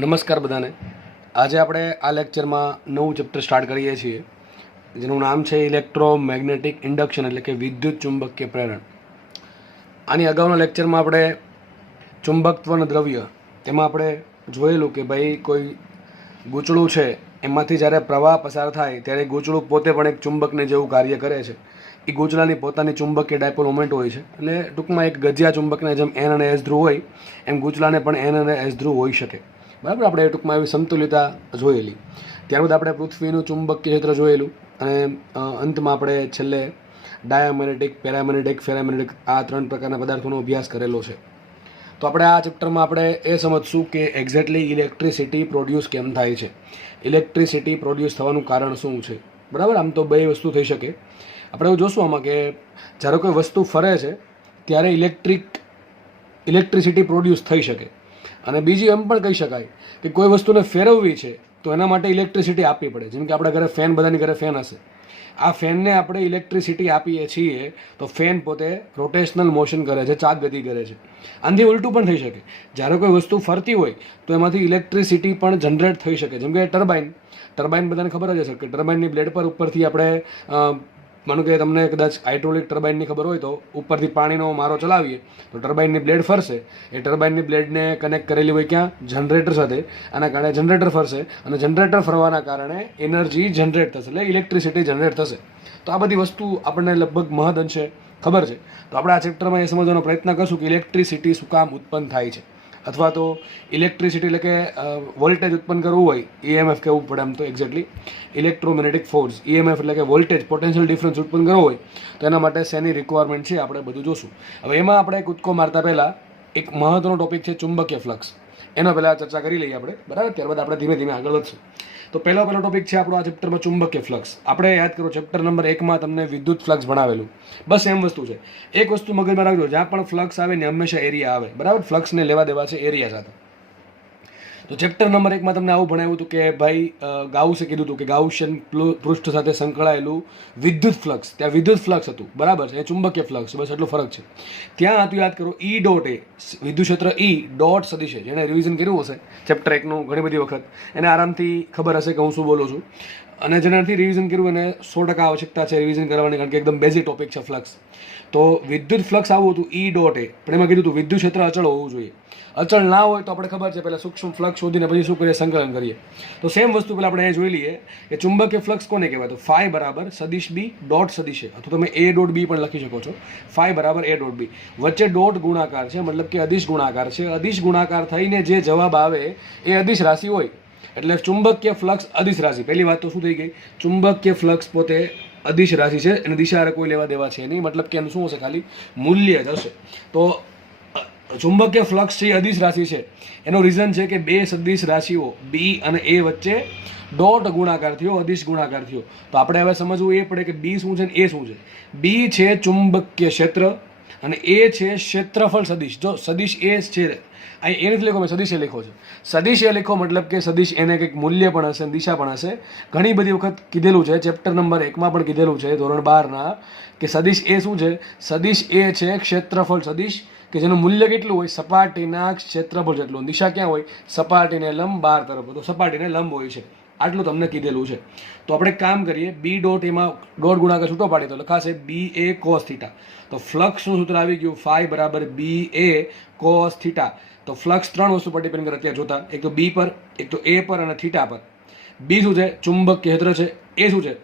નમસ્કાર બધાને. આજે આપણે આ લેક્ચરમાં નવું ચેપ્ટર સ્ટાર્ટ કરીએ છીએ જેનું નામ છે ઇલેક્ટ્રોમેગ્નેટિક ઇન્ડક્શન એટલે કે વિદ્યુત ચુંબકીય પ્રેરણ. આની અગાઉના લેક્ચરમાં આપણે ચુંબકત્વના દ્રવ્ય તેમાં આપણે જોયેલું કે ભાઈ કોઈ ગૂંચળું છે એમાંથી જ્યારે પ્રવાહ પસાર થાય ત્યારે ગૂંચળું પોતે પણ એક ચુંબકને જેવું કાર્ય કરે છે. એ ગૂંચળાની પોતાની ચુંબકીય ડાયપોલ મોમેન્ટ હોય છે એટલે ટૂંકમાં એક ગજિયા ચુંબકને જેમ એન અને એસ ધ્રુવ હોય એમ ગૂંચળાને પણ એન અને એસ ધ્રુવ હોઈ શકે. બરાબર, આપણે ટૂંકમાં એવી સમતુલિતા જોયેલી. ત્યારબાદ આપણે પૃથ્વીનું ચુંબકીય ક્ષેત્ર જોયેલું અને અંતમાં આપણે છેલ્લે ડાયામેગ્નેટિક, પેરામેગ્નેટિક, ફેરામેગ્નેટિક આ 3 પ્રકારના પદાર્થોનો અભ્યાસ કરેલો છે. તો આપણે આ ચેપ્ટરમાં આપણે એ સમજશું કે એક્ઝેક્ટલી ઇલેક્ટ્રિસિટી પ્રોડ્યુસ કેમ થાય છે, ઇલેક્ટ્રિસિટી પ્રોડ્યુસ થવાનું કારણ શું છે. બરાબર, આમ તો બે વસ્તુ થઈ શકે. આપણે એવું જોશું આમાં કે જ્યારે કોઈ વસ્તુ ફરે છે ત્યારે ઇલેક્ટ્રિસિટી પ્રોડ્યુસ થઈ શકે. અને બીજી એમ પણ કહી શકાય કે કોઈ વસ્તુને ફેરવવી છે તો એના માટે ઇલેક્ટ્રિસિટી આપવી પડે. જેમ કે આપણા ઘરે ફેન, બધાની ઘરે ફેન હશે. આ ફેનને આપણે ઇલેક્ટ્રિસિટી આપીએ છીએ તો ફેન પોતે રોટેશનલ મોશન કરે છે, ચાક ગતિ કરે છે. આનાથી ઉલટું પણ થઈ શકે. જ્યારે કોઈ વસ્તુ ફરતી હોય તો એમાંથી ઇલેક્ટ્રિસિટી પણ જનરેટ થઈ શકે. જેમ કે ટર્બાઇન બધાને ખબર જ હશે કે ટર્બાઇનની બ્લેડ પર ઉપરથી આપણે માનો કે તમને કદાચ હાઇડ્રોલિક ટર્બાઇનની ખબર હોય તો ઉપરથી પાણીનો મારો ચલાવીએ તો ટર્બાઇનની બ્લેડ ફરશે. એ ટર્બાઇનની બ્લેડને કનેક્ટ કરેલી હોય ક્યાં? જનરેટર સાથે. આના કારણે જનરેટર ફરશે અને જનરેટર ફરવાના કારણે એનર્જી જનરેટ થશે, એટલે ઇલેક્ટ્રિસિટી જનરેટ થશે. તો આ બધી વસ્તુ આપણને લગભગ મહદ અંશે ખબર છે. તો આપણે આ ચેપ્ટરમાં એ સમજવાનો પ્રયત્ન કરશું કે ઇલેક્ટ્રિસિટી શું કામ ઉત્પન્ન થાય છે, અથવા તો ઇલેક્ટ્રિસિટી એટલે કે વોલ્ટેજ ઉત્પન્ન કરવું હોય, ઈએમએફ કહેવું પડે આમ તો એક્ઝેક્ટલી ઇલેક્ટ્રોમેગ્નેટિક ફોર્સ. ઈએમએફ એટલે કે વોલ્ટેજ, પોટેન્શિયલ ડિફરન્સ ઉત્પન્ન કરવો હોય તો એના માટે શેની રિક્વાયરમેન્ટ છે આપણે બધું જોશું. હવે એમાં આપણે કૂદકો મારતા પહેલાં એક મહત્વનો ટોપિક છે ચુંબકીય ફ્લક્સ. એનો પહેલાં ચર્ચા કરી લઈએ આપણે, બરાબર? ત્યારબાદ આપણે ધીમે ધીમે આગળ વધશું. તો પહેલો ટોપિક છે આપણો આ ચેપ્ટરમાં ચુંબકીય ફ્લક્સ. આપણે યાદ કરો ચેપ્ટર નંબર 1માં તમને વિદ્યુત ફ્લક્સ ભણાવેલું. બસ એમ વસ્તુ છે. એક વસ્તુ મગજમાં રાખજો, જ્યાં પણ ફ્લક્સ આવે ને હંમેશા એરિયા આવે. બરાબર, ફ્લક્સને લેવા દેવા છે એરિયા સાથે. તો ચેપ્ટર નંબર 1માં તમને આવું ભણાવ્યું હતું કે ભાઈ ગાઉસે કીધું હતું કે ગાઉસિયન પૃષ્ઠ સાથે સંકળાયેલું વિદ્યુત ફ્લક્સ, ત્યાં વિદ્યુત ફ્લક્સ હતું. બરાબર છે, એ ચુંબકીય ફ્લક્સ, બસ એટલો ફરક છે. ત્યાં હતું, યાદ કરો, ઈ ડોટ એ વિદ્યુત ક્ષેત્ર ઈ ડોટ સદિશ. જેણે રિવિઝન કર્યું હશે ચેપ્ટર 1નું ઘણી બધી વખત એને આરામથી ખબર હશે કે હું શું બોલું છું. અને જેનાથી રિવિઝન કર્યું એને 100% આવશ્યકતા છે રિવિઝન કરવાની, કારણ કે એકદમ બેઝિક ટોપિક છે ફ્લક્સ. તો વિદ્યુત ફ્લક્સ આવું હતું ઈ ડોટ એ, પણ એમાં કીધું હતું વિદ્યુત ક્ષેત્ર અચળ હોવું જોઈએ. અચળ ના હોય તો આપણે ખબર છે પહેલાં સૂક્ષ્મ ફ્લક્સ શોધીને પછી શું કરીએ? સંકલન કરીએ. તો સેમ વસ્તુ પહેલાં આપણે એ જોઈ લઈએ કે ચુંબકીય ફ્લક્સ કોને કહેવાય? તો ફાઈ બરાબર સદિશ બી ડોટ સદિશ એ, અથવા તમે એ ડોટ બી પણ લખી શકો છો. ફાઈ બરાબર એ ડોટ બી, વચ્ચે ડોટ ગુણાકાર છે, મતલબ કે અદિશ ગુણાકાર છે. અદિશ ગુણાકાર થઈને જે જવાબ આવે એ અદિશ રાશિ હોય એટલે ચુંબકીય ફ્લક્સ અદિશ રાશિ. પહેલી વાત તો શું થઈ ગઈ? ચુંબકીય ફ્લક્સ પોતે અદિશ રાશિ છે, અને દિશા કોઈ લેવા દેવા છે નહીં, મતલબ કે એનું શું હશે? ખાલી મૂલ્ય જ હશે. તો ચુંબકીય ફ્લક્સ છે અદિશ રાશિ છે. એનું રીઝન છે કે બે સદિશ રાશિઓ બી અને એ વચ્ચે ડોટ ગુણાકાર થયો, અદિશ ગુણાકાર થયો. તો આપણે હવે સમજવું એ પડે કે બી શું છે ને એ શું છે. બી છે ચુંબકીય ક્ષેત્ર અને એ છે ક્ષેત્રફળ સદિશ. જો સદિશ એ છે, અહીં એ નથી લખો, મેં સદિશ એ લખો છે. સદિશ એ લખો મતલબ કે સદિશ એને કંઈક મૂલ્ય પણ હશે, દિશા પણ હશે. ઘણી બધી વખત કીધેલું છે, ચેપ્ટર નંબર 1માં પણ કીધેલું છે ધોરણ 12ના, કે સદિશ એ શું છે? સદિશ એ છે ક્ષેત્રફળ સદિશ, કે જેનું મૂલ્ય કેટલું હોય? સપાટીના ક્ષેત્રફળ જેટલું. દિશા ક્યાં હોય? સપાટીને લંબ 12 તરફ, તો સપાટીને લંબ હોય છે. આટલું તમને કીધેલું છે. તો આપણે કામ કરીએ, બી ડોટ એમાં ડોટ ગુણાકાર છૂટો પાડીએ તો લખાશે બી એ કોસ થીટા. તો ફ્લક્સનું સૂત્ર આવી ગયું, ફાઈ બરાબર બી એ કોસ થીટા. તો ફ્લક્સ 3 વસ્તુ પર ડિપેન્ડ કરે અત્યારે જોતા, એક તો બી પર, એક તો એ પર અને થીટા પર. બી શું છે? ચુંબકીય ક્ષેત્ર છે. એ શું છે?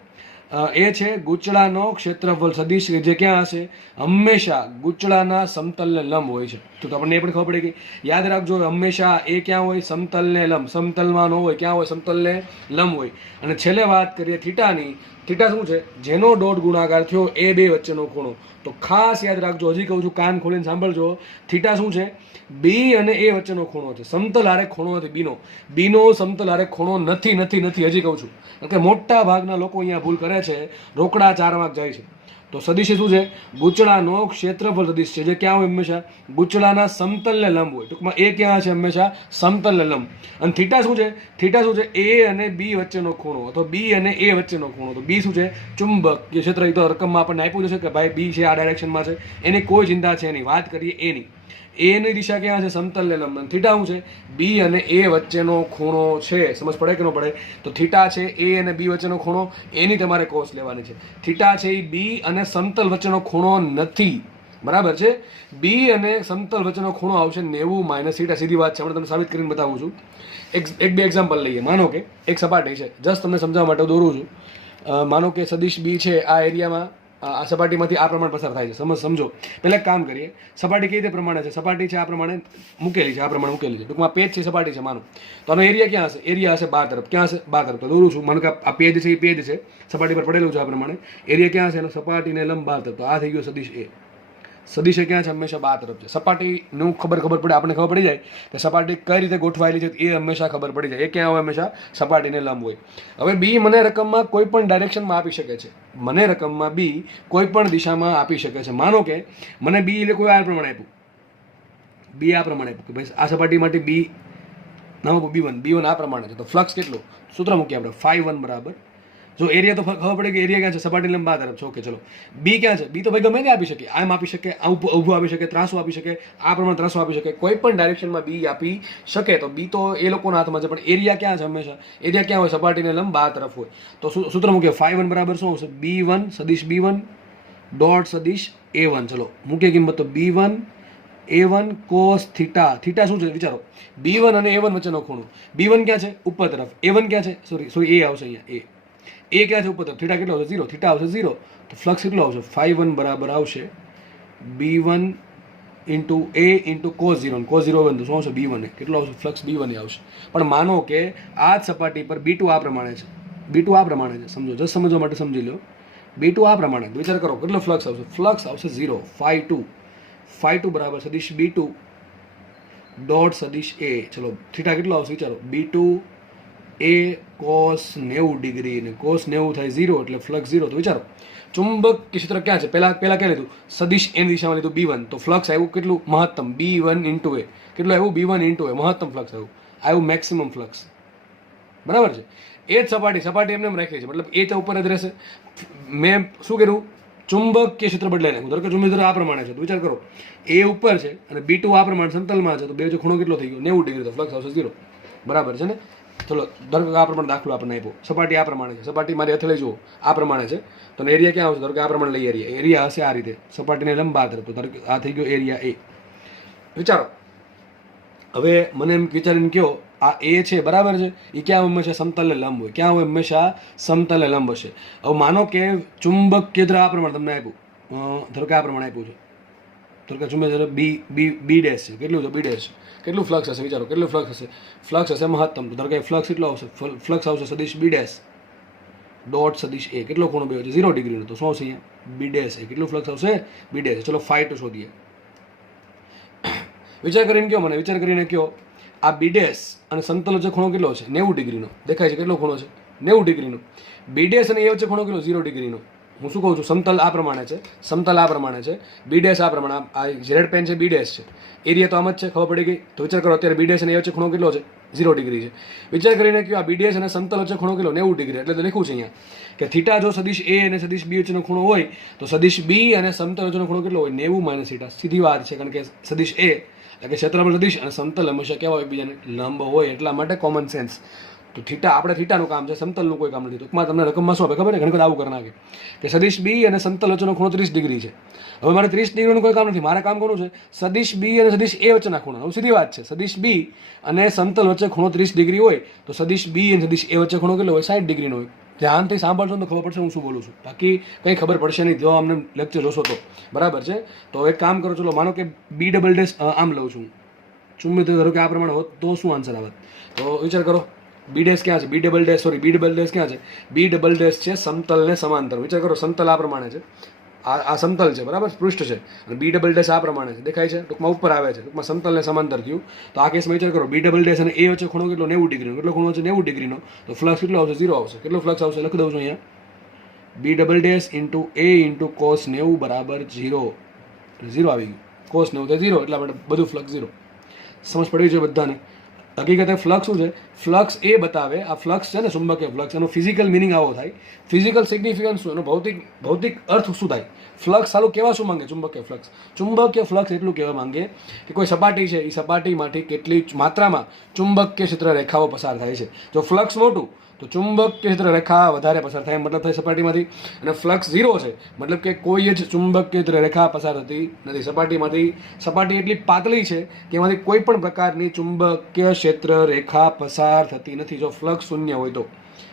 એ છે ગૂંચળાનો ક્ષેત્રફળ સદિશ, જે ક્યાં હશે? હંમેશા ગૂંચળાના સમતલને લંબ હોય છે. તો આપણને એ પણ ખબર પડે કે યાદ રાખજો, હંમેશા એ ક્યાં હોય? સમતલને લંબ. સમતલમાં ન હોય, ક્યાં હોય? સમતલને લંબ હોય. અને છેલ્લે વાત કરીએ થીટાની. થીટા શું છે? જેનો ડોટ ગુણાકાર થયો એ બે વચ્ચેનો ખૂણો. તો ખાસ યાદ રાખજો, હજી કહું છું, કાન ખોલીને સાંભળજો. થીટા શું છે? બી અને એ વચ્ચેનો ખૂણો છે. સમતલ હારે ખૂણો નથી બીનો. બીનો સમતલ હારે ખૂણો નથી નથી નથી હજી કહું છું, કારણ કે મોટા ભાગના લોકો અહીંયા ભૂલ કરે છે, રોકડા 4 વાગ જાય છે. તો સદિશ શું છે? ગૂંચળાનો ક્ષેત્રફળ સદિશ છે, જે ક્યાં હોય? હંમેશા ગૂંચળાના સમતલને લંબ હોય. ટૂંકમાં એ ક્યાં છે? હંમેશા સમતલને લંબ. અને થીટા શું છે? થીટા શું છે? એ અને બી વચ્ચેનો ખૂણો, અથવા બી અને એ વચ્ચેનો ખૂણો. તો બી શું છે? ચુંબકીય ક્ષેત્ર. એ તો રકમમાં આપણને આપ્યું છે કે ભાઈ બી છે આ ડાયરેક્શનમાં છે, એની કોઈ ચિંતા છે નહીં. વાત કરીએ એની. એની દિશા ક્યાં છે? સમતલને લંબ. થીટા શું છે? બી અને એ વચ્ચેનો ખૂણો છે. સમજ પડે કે ન પડે? તો થીટા છે એ અને બી વચ્ચેનો ખૂણો, એની તમારે કોસ લેવાની છે. થીટા છે એ બી અને સમતલ વચ્ચેનો ખૂણો નથી, બરાબર છે? બી અને સમતલ વચ્ચેનો ખૂણો આવશે 90 - થીટા. સીધી વાત છે, હમણાં તમને સાબિત કરીને બતાવું છું. એક બે એક્ઝામ્પલ લઈએ. માનો કે એક સપાટી છે, જસ્ટ તમને સમજાવવા માટે દોરું છું. માનો કે સદિશ બી છે, આ એરિયામાં આ સપાટીમાંથી આ પ્રમાણે પસાર થાય છે. સમજો. પહેલાં એક કામ કરીએ. સપાટી કઈ રીતે પ્રમાણે છે? સપાટી છે આ પ્રમાણે મૂકેલી છે, આ પ્રમાણે મૂકેલી છે. ટૂંકમાં પેજ છે, સપાટી છે માનો. તો આનો એરિયા ક્યાં હશે? એરિયા હશે બાર તરફ. ક્યાં હશે? બાર તરફ. તો દોરું છું. માનો કે આ પેજ છે, એ પેજ છે, સપાટી પર પડેલું છે આ પ્રમાણે. એરિયા ક્યાં હશે? એનો સપાટીને લંબ બાર તરફ. તો આ થઈ ગયો સદિશ એ. સદિશ એ ક્યાં છે? હંમેશા બાર તરફ છે. સપાટીનું ખબર પડે, આપણને ખબર પડી જાય કે સપાટી કઈ રીતે ગોઠવાયેલી છે, એ હંમેશા ખબર પડી જાય. એ ક્યાં હોય? હંમેશા સપાટીને લંબ હોય. હવે બી મને રકમમાં કોઈ પણ ડાયરેક્શનમાં આપી શકે છે. મને રકમમાં બી કોઈ પણ દિશામાં આપી શકે છે. માનો કે મને બી એટલે કોઈ આ પ્રમાણે આપ્યું, બી આ પ્રમાણે આપ્યું કે ભાઈ આ સપાટી માટે બી નામ B1 આ પ્રમાણે છે. તો ફ્લક્સ કેટલું? સૂત્ર મૂકીએ આપણે, φ1 બરાબર. જો એરિયા તો ખબર પડે કે એરિયા ક્યાં છે? સપાટી લંબ બાર તરફ છે. ઓકે, ચલો. બી ક્યાં છે? બી તો ભાઈ ગમે તે આપી શકે. આમ આપી શકે, ઊભું આપી શકે, ત્રાસું આપી શકે, આ પ્રમાણે ત્રાસું આપી શકે, કોઈ પણ ડાયરેક્શનમાં બી આપી શકે. તો બી તો એ લોકોના હાથમાં છે, પણ એરિયા ક્યાં છે? હંમેશા એરિયા ક્યાં હોય? સપાટીને લંબ બાર તરફ હોય. તો સૂત્ર મૂકીએ, φ1 બરાબર શું આવશે? B1 સદિશ B1 ડોટ સદિશ A1. ચલો મૂકીએ કિંમત. તો B1 A1 cos theta. Theta શું છે વિચારો? B1 અને A1 વચ્ચેનો ખૂણો. B1 ક્યાં છે? ઉપર તરફ. A1 ક્યાં છે? સોરી A આવશે અહીંયા. એ ક્યાં છે? ઉપર તરફ. થીટા કેટલો આવશે? 0. થીટા આવશે 0. તો ફ્લક્સ કેટલો આવશે? φ1 બરાબર આવશે B1 into A into cos 0. cos 0 બનતું શું આવશે? B1 કેટલો આવશે? ફ્લક્સ B1 આવશે. પણ માનો કે આ જ સપાટી પર B2 આ પ્રમાણે છે. B2 આ પ્રમાણે છે. સમજો, જસ્ટ સમજવા માટે સમજી લો. B2 આ પ્રમાણે. વિચાર કરો કેટલો ફ્લક્સ આવશે? ફ્લક્સ આવશે 0. φ2 બરાબર સદિશ B2 ડોટ સદિશ A. ચલો થીટા કેટલો આવશે વિચારો? B2 A cos 90 ડિગ્રી અને cos 90 થાય 0 એટલે ફ્લક્સ 0. તો વિચારો ચુંબકીય ક્ષેત્ર ક્યાં છે? પહેલા ક્યાં લીધું? સદિશ એની દિશામાં લીધું B1. તો ફ્લક્સ આવ્યું કેટલું? મહત્તમ B1 ઇન્ટુ A. કેટલું આવ્યું? B1 into A. મહત્તમ ફ્લક્સ આવ્યું મેક્સિમમ ફ્લક્સ. બરાબર છે? એ જ સપાટી એમને એમ રાખી છે, મતલબ એ તો ઉપર જ રહેશે. મેં શું કર્યું? ચુંબકીય ક્ષેત્ર બદલાઈ નાખ્યું. ધારો કે ચુંબકીય ક્ષેત્ર આ પ્રમાણે છે. તો વિચાર કરો, એ ઉપર છે અને B2 આ પ્રમાણે સમતલમાં છે. તો બે વચ્ચે ખૂણો કેટલો થઈ ગયો? 90 ડિગ્રી. તો ફ્લક્સ આવશે 0. બરાબર છે ને? ચલો ધારો કે આ પ્રમાણે દાખલો આપણને આપ્યો. સપાટી આ પ્રમાણે છે. સપાટી મારી હથેળી જુઓ, આ પ્રમાણે છે. તો એરિયા ક્યાં આવશે? ધારો કે આ પ્રમાણે લઈ એરિયા હશે આ રીતે, સપાટીને લંબ બાર તરફ. તો ધારો કે આ થઈ ગયો એરિયા A. વિચારો હવે મને એમ વિચારીને કહો, આ એ છે બરાબર છે, એ ક્યાં હંમેશા સમતલને લંબ હોય? ક્યાં હોય? હંમેશા સમતલને લંબ હશે. હવે માનો કે ચુંબક કેન્દ્ર આ પ્રમાણે તમને આપ્યું, ધારો કે આ પ્રમાણે આપ્યું છે. ધારો કે ચુંબક બી ડેશ છે. કેટલું છે? બી ડેશ. કેટલું ફ્લક્સ હશે વિચારો? કેટલું ફ્લક્સ હશે? ફ્લક્સ હશે મહત્તમ. તો ધારો કે ફ્લક્સ કેટલો આવશે? ફ્લક્સ આવશે સદિશ બી ડેશ ડોટ સદિશ A. કેટલો ખૂણો બે છે? 0 ડિગ્રીનો. તો શું આવશે અહીંયા? B dash A. કેટલું ફ્લક્સ આવશે? B dash. ચલો φ2 શોધીએ. વિચાર કરીને કયો, મને વિચાર કરીને કયો, આ બી ડેશ અને સમતલ વચ્ચે ખૂણો કેટલો છે? 90 ડિગ્રીનો. દેખાય છે કેટલો ખૂણો છે? 90 ડિગ્રીનો. બી ડેશ અને એ વચ્ચે ખૂણો કેટલો? 0 ડિગ્રીનો. હું શું કહું છું? સમતલ આ પ્રમાણે છે, સમતલ આ પ્રમાણે છે, બી ડેશ આ પ્રમાણે, આ ઝેડ પેન છે, બી ડેશ છે. એરિયા તો આમ જ છે, ખબર પડી ગઈ. તો વિચાર કરો અત્યારે બી ડેશ અને એ વચ્ચે ખૂણો કેટલો છે? 0 ડિગ્રી છે. વિચાર કરીને કયો, આ બી ડેશ અને સમતલ વચ્ચે ખૂણો કેટલો? 90 ડિગ્રી. એટલે તો લખ્યું છે અહીંયા કે થીટા જો સદિશ A અને સદિશ B વચ્ચેનો ખૂણો હોય તો સદિશ B અને સમતલ વચ્ચેનો ખૂણો કેટલો હોય? 90 - થીટા. સીધી વાત છે, કારણ કે સદિશ A એટલે કે ક્ષેત્રફળ સદિશ અને સમતલ હંમેશા કેવા હોય? એકબીજાને લંબ હોય. એટલા માટે કોમન સેન્સ. તો થીટા આપણે થીટાનું કામ છે, સમતલનું કોઈ કામ નથી. ટૂંકમાં તમને રકમમાં શું આપે ખબર છે? ઘણી વખત આવું કરી નાખે કે સદિશ B અને સમતલ વચ્ચેનો ખૂણો 30 ડિગ્રી છે. હવે મારે 30 ડિગ્રીનું કોઈ કામ નથી. મારે કામ કરવું છે સદિશ B અને સદિશ A વચ્ચેના ખૂણા. હવે સીધી વાત છે, સદિશ B અને સમતલ વચ્ચે ખૂણો 30 ડિગ્રી હોય તો સદિશ B અને સદિશ A વચ્ચે ખૂણો કેટલો હોય? 60 ડિગ્રીનો હોય. ધ્યાનથી સાંભળશો તો ખબર પડશે હું શું બોલું છું. બાકી કંઈ ખબર પડશે નહીં જો અમને લેક્ચર જોશો તો. બરાબર છે? તો એક કામ કરો, ચલો માનો કે B ડબલ ડેશ આમ લઉં છું, ચુંબક ધારો કે આ પ્રમાણે હોત તો શું આન્સર આવે? તો વિચાર કરો, બી ડેશ ક્યાં છે? બી ડબલ ડેશ ક્યાં છે? બી ડબલ ડેશ છે સમતલને સમાંતર. વિચાર કરો, સમતલ આ પ્રમાણે છે, આ સમતલ છે બરાબર, પૃષ્ઠ છે, અને બી ડબલ ડેશ આ પ્રમાણે છે. દેખાય છે? ટૂંકમાં ઉપર આવે છે, ટૂંકમાં સમતલને સમાંતર થયું. તો આ કેસમાં વિચાર કરો, બી ડબલ ડેશ અને એ વચ્ચે ખૂણો કેટલો? 90 ડિગ્રીનો. કેટલો ખૂણો છે? 90 ડિગ્રીનો. તો ફ્લક્સ કેટલો આવશે? 0 આવશે. કેટલો ફ્લક્સ આવશે? લખી દઉં છું અહીંયા, B double dash into A into cos 90 બરાબર 0. 0 આવી ગયું. cos 90 થાય 0, એટલા માટે બધું ફ્લક્સ 0. સમજ પડી છે બધાને? હકીકતે ફ્લક્સ શું છે? ફ્લક્સ એ બતાવે, આ ફ્લક્સ છે ને ચુંબકીય ફ્લક્સ, એનો ફિઝિકલ મિનિંગ આવો થાય. ફિઝિકલ સિગ્નિફિકન્સ શું, એનો ભૌતિક અર્થ શું થાય? ફ્લક્સ સારું કહેવા શું માંગે? ચુંબકીય ફ્લક્સ. ચુંબકીય ફ્લક્સ એટલું કહેવા માંગે કે કોઈ સપાટી છે, એ સપાટીમાંથી કેટલી માત્રામાં ચુંબકીય ક્ષેત્ર રેખાઓ પસાર થાય છે. જો ફ્લક્સ મોટું તો ચુંબકીય ક્ષેત્ર રેખા વધારે પસાર થાય, મતલબ થાય સપાટીમાંથી. અને ફ્લક્સ 0 છે, મતલબ કે કોઈ જ ચુંબકીય ક્ષેત્ર રેખા પસાર થતી નથી સપાટીમાંથી. સપાટી એટલી પાતળી છે કે એમાંથી કોઈ પણ પ્રકારની ચુંબકીય ક્ષેત્ર રેખા પસાર થતી નથી, જો ફ્લક્સ શૂન્ય હોય તો.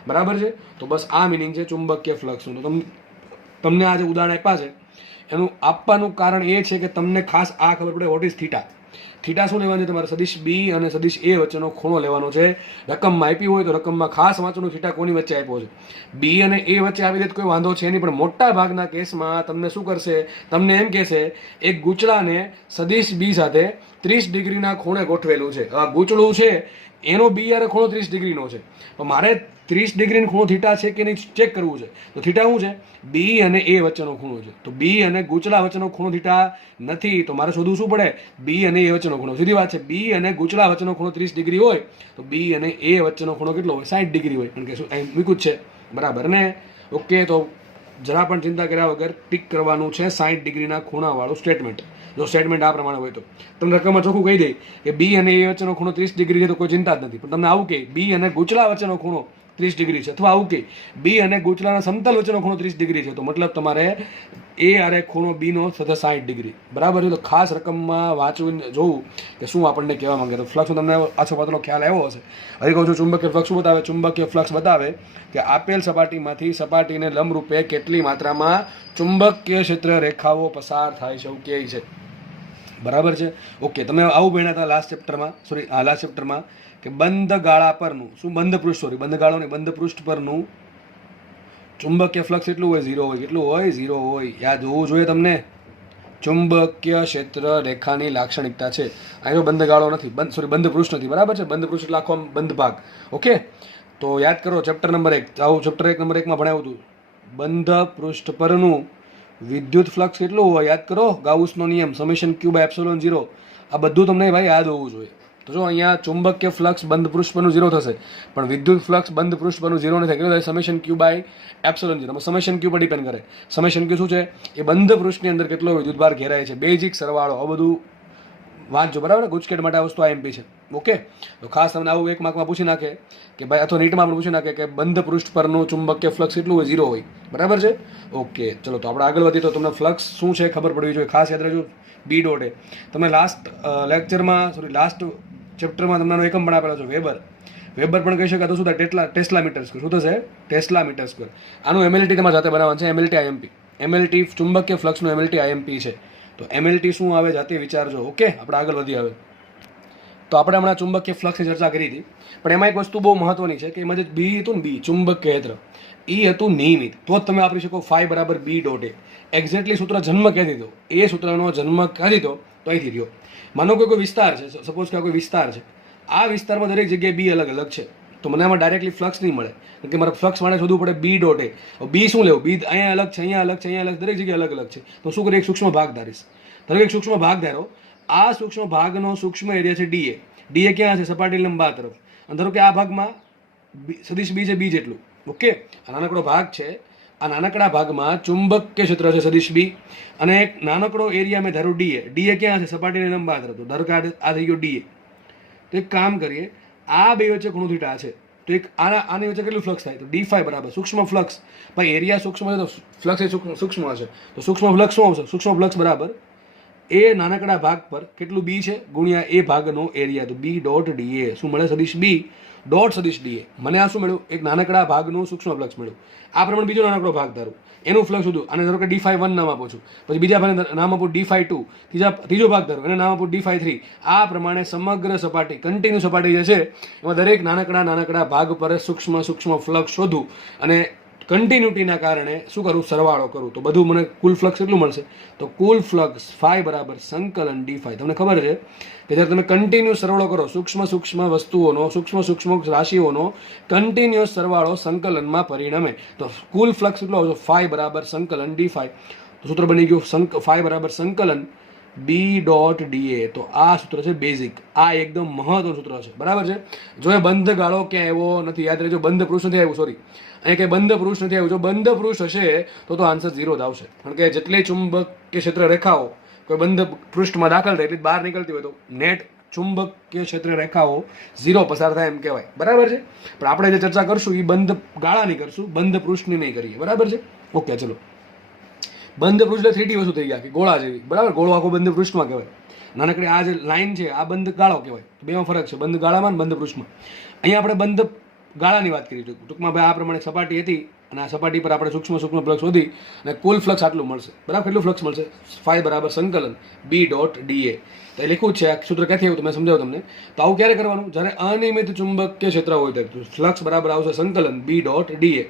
બરાબર છે? તો બસ આ મિનિંગ છે ચુંબકીય ફ્લક્સનું. તો તમને આ જે ઉદાહરણ આપ્યા છે એનું આપવાનું કારણ એ છે કે તમને ખાસ આ ખબર પડે વોટ ઇઝ થીટા. થીટા શું લેવાનું છે? તમારે સદિશ બી અને સદિશ એ વચ્ચેનો ખૂણો લેવાનો છે. રકમમાં આપી હોય તો રકમમાં ખાસ વાંચવાનું થીટા કોની વચ્ચે આપ્યો છે. બી અને એ વચ્ચે આવી રીતે કોઈ વાંધો છે નહીં, પણ મોટા ભાગના કેસમાં તમને શું કરશે? તમને એમ કહેશે એક ગૂંચળાને સદિશ બી સાથે 30 ડિગ્રીના ખૂણે ગોઠવેલું છે. આ ગૂંચળું છે એનો બી યારે ખૂણો 30 ડિગ્રીનો છે, પણ મારે 30 ડિગ્રીનો ખૂણો થીટા છે કે નહીં ચેક કરવું છે. તો થીટા શું છે? બી અને એ વચ્ચેનો ખૂણો છે. તો બી અને ગૂંચળા વચ્ચેનો ખૂણો થીટા નથી, તો મારે શોધવું શું પડે? બી અને એ વચ્ચેનો ખૂણો. સીધી વાત છે. બી અને ગૂંચળા વચ્ચેનો ખૂણો 30 ડિગ્રી હોય તો બી અને એ વચ્ચેનો ખૂણો કેટલો હોય? 60 ડિગ્રી હોય. કારણ કે શું અહીં મૂક્યું જ છે. બરાબર ને? ઓકે, તો જરા પણ ચિંતા કર્યા વગર ટીક કરવાનું છે 60 ડિગ્રીના ખૂણાવાળું સ્ટેટમેન્ટ. જો સ્ટેટમેન્ટ આ પ્રમાણે હોય તો તમને રકમમાં ચોખ્ખું કહી દે કે બી અને એ વચ્ચેનો ખૂણો 30 ડિગ્રી છે, તો કોઈ ચિંતા જ નથી. પણ તમને આવું કે બી અને ગૂંચળા વચ્ચેનો ખૂણો 30 ડિગ્રી છે, અથવા આવું કે બી અને ગૂંચળાના સમતલ વચ્ચેનો ખૂણો 30 ડિગ્રી છે, તો મતલબ તમારે એ આરે ખૂણો બીનો થશે 60 ડિગ્રી. બરાબર છે? તો ખાસ રકમમાં વાંચવું જોવું કે શું આપણને કહેવા માંગે. તો ફ્લક્સ તમને આછો પાતળો ખ્યાલ આવ્યો હશે. હજી કહું છું, ચુંબકીય ફ્લક્સ શું બતાવે? ચુંબકીય ફ્લક્સ બતાવે કે આપેલ સપાટીમાંથી સપાટીને લંબરૂપે કેટલી માત્રામાં ચુંબકીય ક્ષેત્ર રેખાઓ પસાર થાય છે, એવું કહે છે. બરાબર છે? ઓકે, તમે આવું ભણ્યા હતા લાસ્ટ ચેપ્ટરમાં કે બંધ ગાળા પરનું, શું બંધ પૃષ્ઠ, બંધ ગાળો ને બંધ પૃષ્ઠ પરનું ચુંબકીય ફ્લક્સ એટલું હોય? 0 હોય. કેટલું હોય? 0 હોય. યાદ હોવું જોઈએ તમને. ચુંબકીય ક્ષેત્ર રેખાની લાક્ષણિકતા છે. અહીં બંધ ગાળો નથી, બંધ પૃષ્ઠ નથી. બરાબર છે? બંધ પૃષ્ઠ એટલે આખો બંધ ભાગ. ઓકે, તો યાદ કરો ચેપ્ટર નંબર 1. આવું ચેપ્ટર 1 નંબર 1 માં ભણાવ્યું હતું. બંધ પૃષ્ઠ પરનું વિદ્યુત ફ્લક્સ કેટલું હોય? યાદ કરો. ગાઉસનો નિયમ સમેશન ક્યુ બાય એપ્સિલોન 0. આ બધું તમને ભાઈ યાદ હોવું જોઈએ. તો જો અહીંયા ચુંબકીય ફ્લક્સ બંધ પૃષ્ઠ પરનું 0 થશે, પણ વિદ્યુત ફ્લક્સ બંધ પૃષ્ઠ પરનું 0 નહીં થાય. કેટલું થાય? Summation q by epsilon 0. Summation q પર ડિપેન્ડ કરે. સમેશન ક્યુ શું છે? એ બંધ પૃષ્ઠની અંદર કેટલો વિદ્યુતભાર ઘેરાય છે, બેઝિક સરવાળો. આ બધું વાંચજો. બરાબર? ગુજકેટ માટે આ વસ્તુ આઈએમપી છે. ઓકે, તો ખાસ તમને આવું એક માર્કમાં પૂછી નાખે કે ભાઈ, અથવા નીટમાં પણ પૂછી નાખે કે બંધ પૃષ્ઠ પરનું ચુંબકીય ફ્લક્સ કેટલું હોય? 0 હોય. બરાબર છે? ઓકે, ચલો તો આપણે આગળ વધીએ. તો તમને ફ્લક્સ શું છે ખબર પડવી જોઈએ. ખાસ યાદ રાખજો બી ડોટ એ. તમે લાસ્ટ ચેપ્ટરમાં તમને એકમ પણ આપેલો છે વેબર. વેબર પણ કહી શકાય. તો શું થાય? Tesla metre square. શું થશે? Tesla metre square. આનું એમએલટી તમારે જાતે બનાવવાનું છે. MLT IMP. એમએલટી ચુંબકીય ફ્લક્સનું એમએલટી આઈએમપી છે. તો એમએલટી શું આવે જાતે વિચારજો. ઓકે, આપણે આગળ વધીએ હવે. તો આપણે હમણાં ચુંબકીય ફ્લક્સની ચર્ચા કરી હતી, પણ એમાં એક વસ્તુ બહુ મહત્વની છે કે એમાં જે બી હતું ને, બી ચુંબકીય ક્ષેત્ર, એ હતું નિયમિત. તો જ તમે વાપરી શકો ફાઈ બરાબર બી ડોટ એ. એક્ઝેક્ટલી સૂત્ર જન્મ ક્યાં દીધો? એ સૂત્રનો જન્મ ક્યાં દીધો? તો અહીંથી રહ્યો. માનો કે કોઈ વિસ્તાર છે, સપોઝ કે કોઈ વિસ્તાર છે, આ વિસ્તારમાં દરેક જગ્યાએ બી અલગ અલગ છે, તો મને આમાં ડાયરેક્ટલી ફ્લક્સ નહીં મળે. કારણ કે મારે ફ્લક્સ માટે શોધવું પડે બી ડોટ એ. બી શું લેવું? બી અહીંયા અલગ છે, અહીંયા અલગ છે, અહીંયા અલગ, દરેક જગ્યાએ અલગ અલગ છે. તો શું કરીએ? એક સૂક્ષ્મ ભાગ ધારીશ. દરેક સૂક્ષ્મ ભાગ ધારો. આ સૂક્ષ્મ ભાગનો સૂક્ષ્મ એરિયા છે ડીએ. ડીએ ક્યાં છે? સપાટી લંબા તરફ. અને ધારો કે આ ભાગમાં સદિશ બી છે બી જેટલું. ઓકે, આ નાનકડો ભાગ છે. આ નાનકડા ભાગમાં ચુંબકીય ક્ષેત્ર છે સદિશ બી, અને એક નાનકડો એરિયા મેં ધારું ડીએ. ડીએ ક્યાં છે? સપાટીની લંબા તરફ. તો ધારો કે આ થઈ ગયો ડીએ. તો એક કામ કરીએ, આ બે વચ્ચે ખૂણો થીટા છે, તો એક આની વચ્ચે કેટલું ફ્લક્સ થાય? તો ડી ફાઈ બરાબર સૂક્ષ્મ ફ્લક્સ. ભાઈ એરિયા સૂક્ષ્મ છે તો ફ્લક્સ એ સૂક્ષ્મ હશે. તો સૂક્ષ્મ ફ્લક્સ શું આવશે? સૂક્ષ્મ ફ્લક્સ બરાબર એ નાનકડા ભાગ પર કેટલું બી છે ગુણ્યા એ ભાગનો એરિયા. તો બી ડોટ ડીએ શું મળે? સદિશ બી ડોટ સદિશ ડીએ. મને આ શું મળ્યું? એક નાનકડા ભાગનું સૂક્ષ્મ ફ્લક્સ મળ્યું. આ પ્રમાણે બીજો નાનકડો ભાગ ધારું, એનું ફ્લક્સ હતું. અને ધારો કે ડી ફાઈ 1 નામ આપું છું, પછી બીજા ભાગને નામ આપું ડી ફાઈ 2, ત્રીજો ભાગ ધારો એને નામ આપું ડી ફાઈ 3. આ પ્રમાણે સમગ્ર સપાટી, કન્ટિન્યુ સપાટી જે છે એમાં દરેક નાનકડા ભાગ પર સૂક્ષ્મ ફ્લક્સ શોધું અને કન્ટિન્યુટીના કારણે શું કરું? સરવાળો કરું. તો બધું મને કુલ ફ્લક્સ કેટલું મળશે? તો કુલ ફ્લક્સ ફાઈ બરાબર સંકલન ડી ફાઈ. તમને ખબર છે કે જ્યારે તમે કન્ટિન્યુઅસ સરવાળો કરો, સૂક્ષ્મ વસ્તુઓનો, સૂક્ષ્મ રાશિઓનો કન્ટિન્યુઅસ સરવાળો સંકલનમાં પરિણમે. તો કુલ ફ્લક્સ કેટલો આવશે? ફાઈ બરાબર સંકલન ડી ફાઈ. તો સૂત્ર બની ગયું ફાઈ બરાબર સંકલન બી ડોટ ડીએ. તો આ સૂત્ર છે બેઝિક, આ એકદમ મહત્વનું સૂત્ર છે, બરાબર છે. જો એ બંધ ગાળો ક્યાં આવ્યો નથી, યાદ રહેજો, બંધ પૃષ્ઠ નથી આવ્યું, સોરી, અહીંયા કંઈ બંધ પૃષ્ઠ નથી આવ્યું. જો બંધ પૃષ્ઠ હશે તો આન્સર 0 જ આવશે, કારણ કે જેટલી ચુંબકીય ક્ષેત્ર રેખાઓ કોઈ બંધ પૃષ્ઠમાં દાખલ થાય એટલી બહાર નીકળતી હોય તો નેટ ચુંબકીય ક્ષેત્ર રેખાઓ 0 પસાર થાય એમ કહેવાય, બરાબર છે. પણ આપણે જે ચર્ચા કરશું એ બંધ ગાળાની કરશું, બંધ પૃષ્ઠની નહીં કરીએ, બરાબર છે. ઓકે, ચલો. બંધ પૃષ્ઠ એટલે 3D વસ્તુ થઈ ગયા કે ગોળા જેવી, બરાબર. ગોળો આખો બંધ પૃષ્ઠમાં કહેવાય. નાનકડી આ જે લાઈન છે આ બંધ ગાળો કહેવાય. બેમાં ફરક છે, બંધ ગાળામાં અને બંધ પૃષ્ઠમાં. અહીંયા આપણે બંધ ગાળાની વાત કરી. ટૂંકમાં ભાઈ આ પ્રમાણે સપાટી હતી અને આ સપાટી પર આપણે સૂક્ષ્મ ફ્લક્સ શોધી અને કુલ ફ્લક્સ આટલું મળશે, બરાબર. કેટલું ફ્લક્સ મળશે? ફાઈ બરાબર સંકલન બી ડોટ ડીએ. તો એ લખ્યું છે, આ સૂત્ર ક્યાંથી આવ્યું તો મેં સમજાવું તમને. તો આવું ક્યારે કરવાનું? જ્યારે અનિયમિત ચુંબકીય ક્ષેત્ર હોય ત્યારે ફ્લક્સ બરાબર આવશે સંકલન બી ડોટ ડીએ.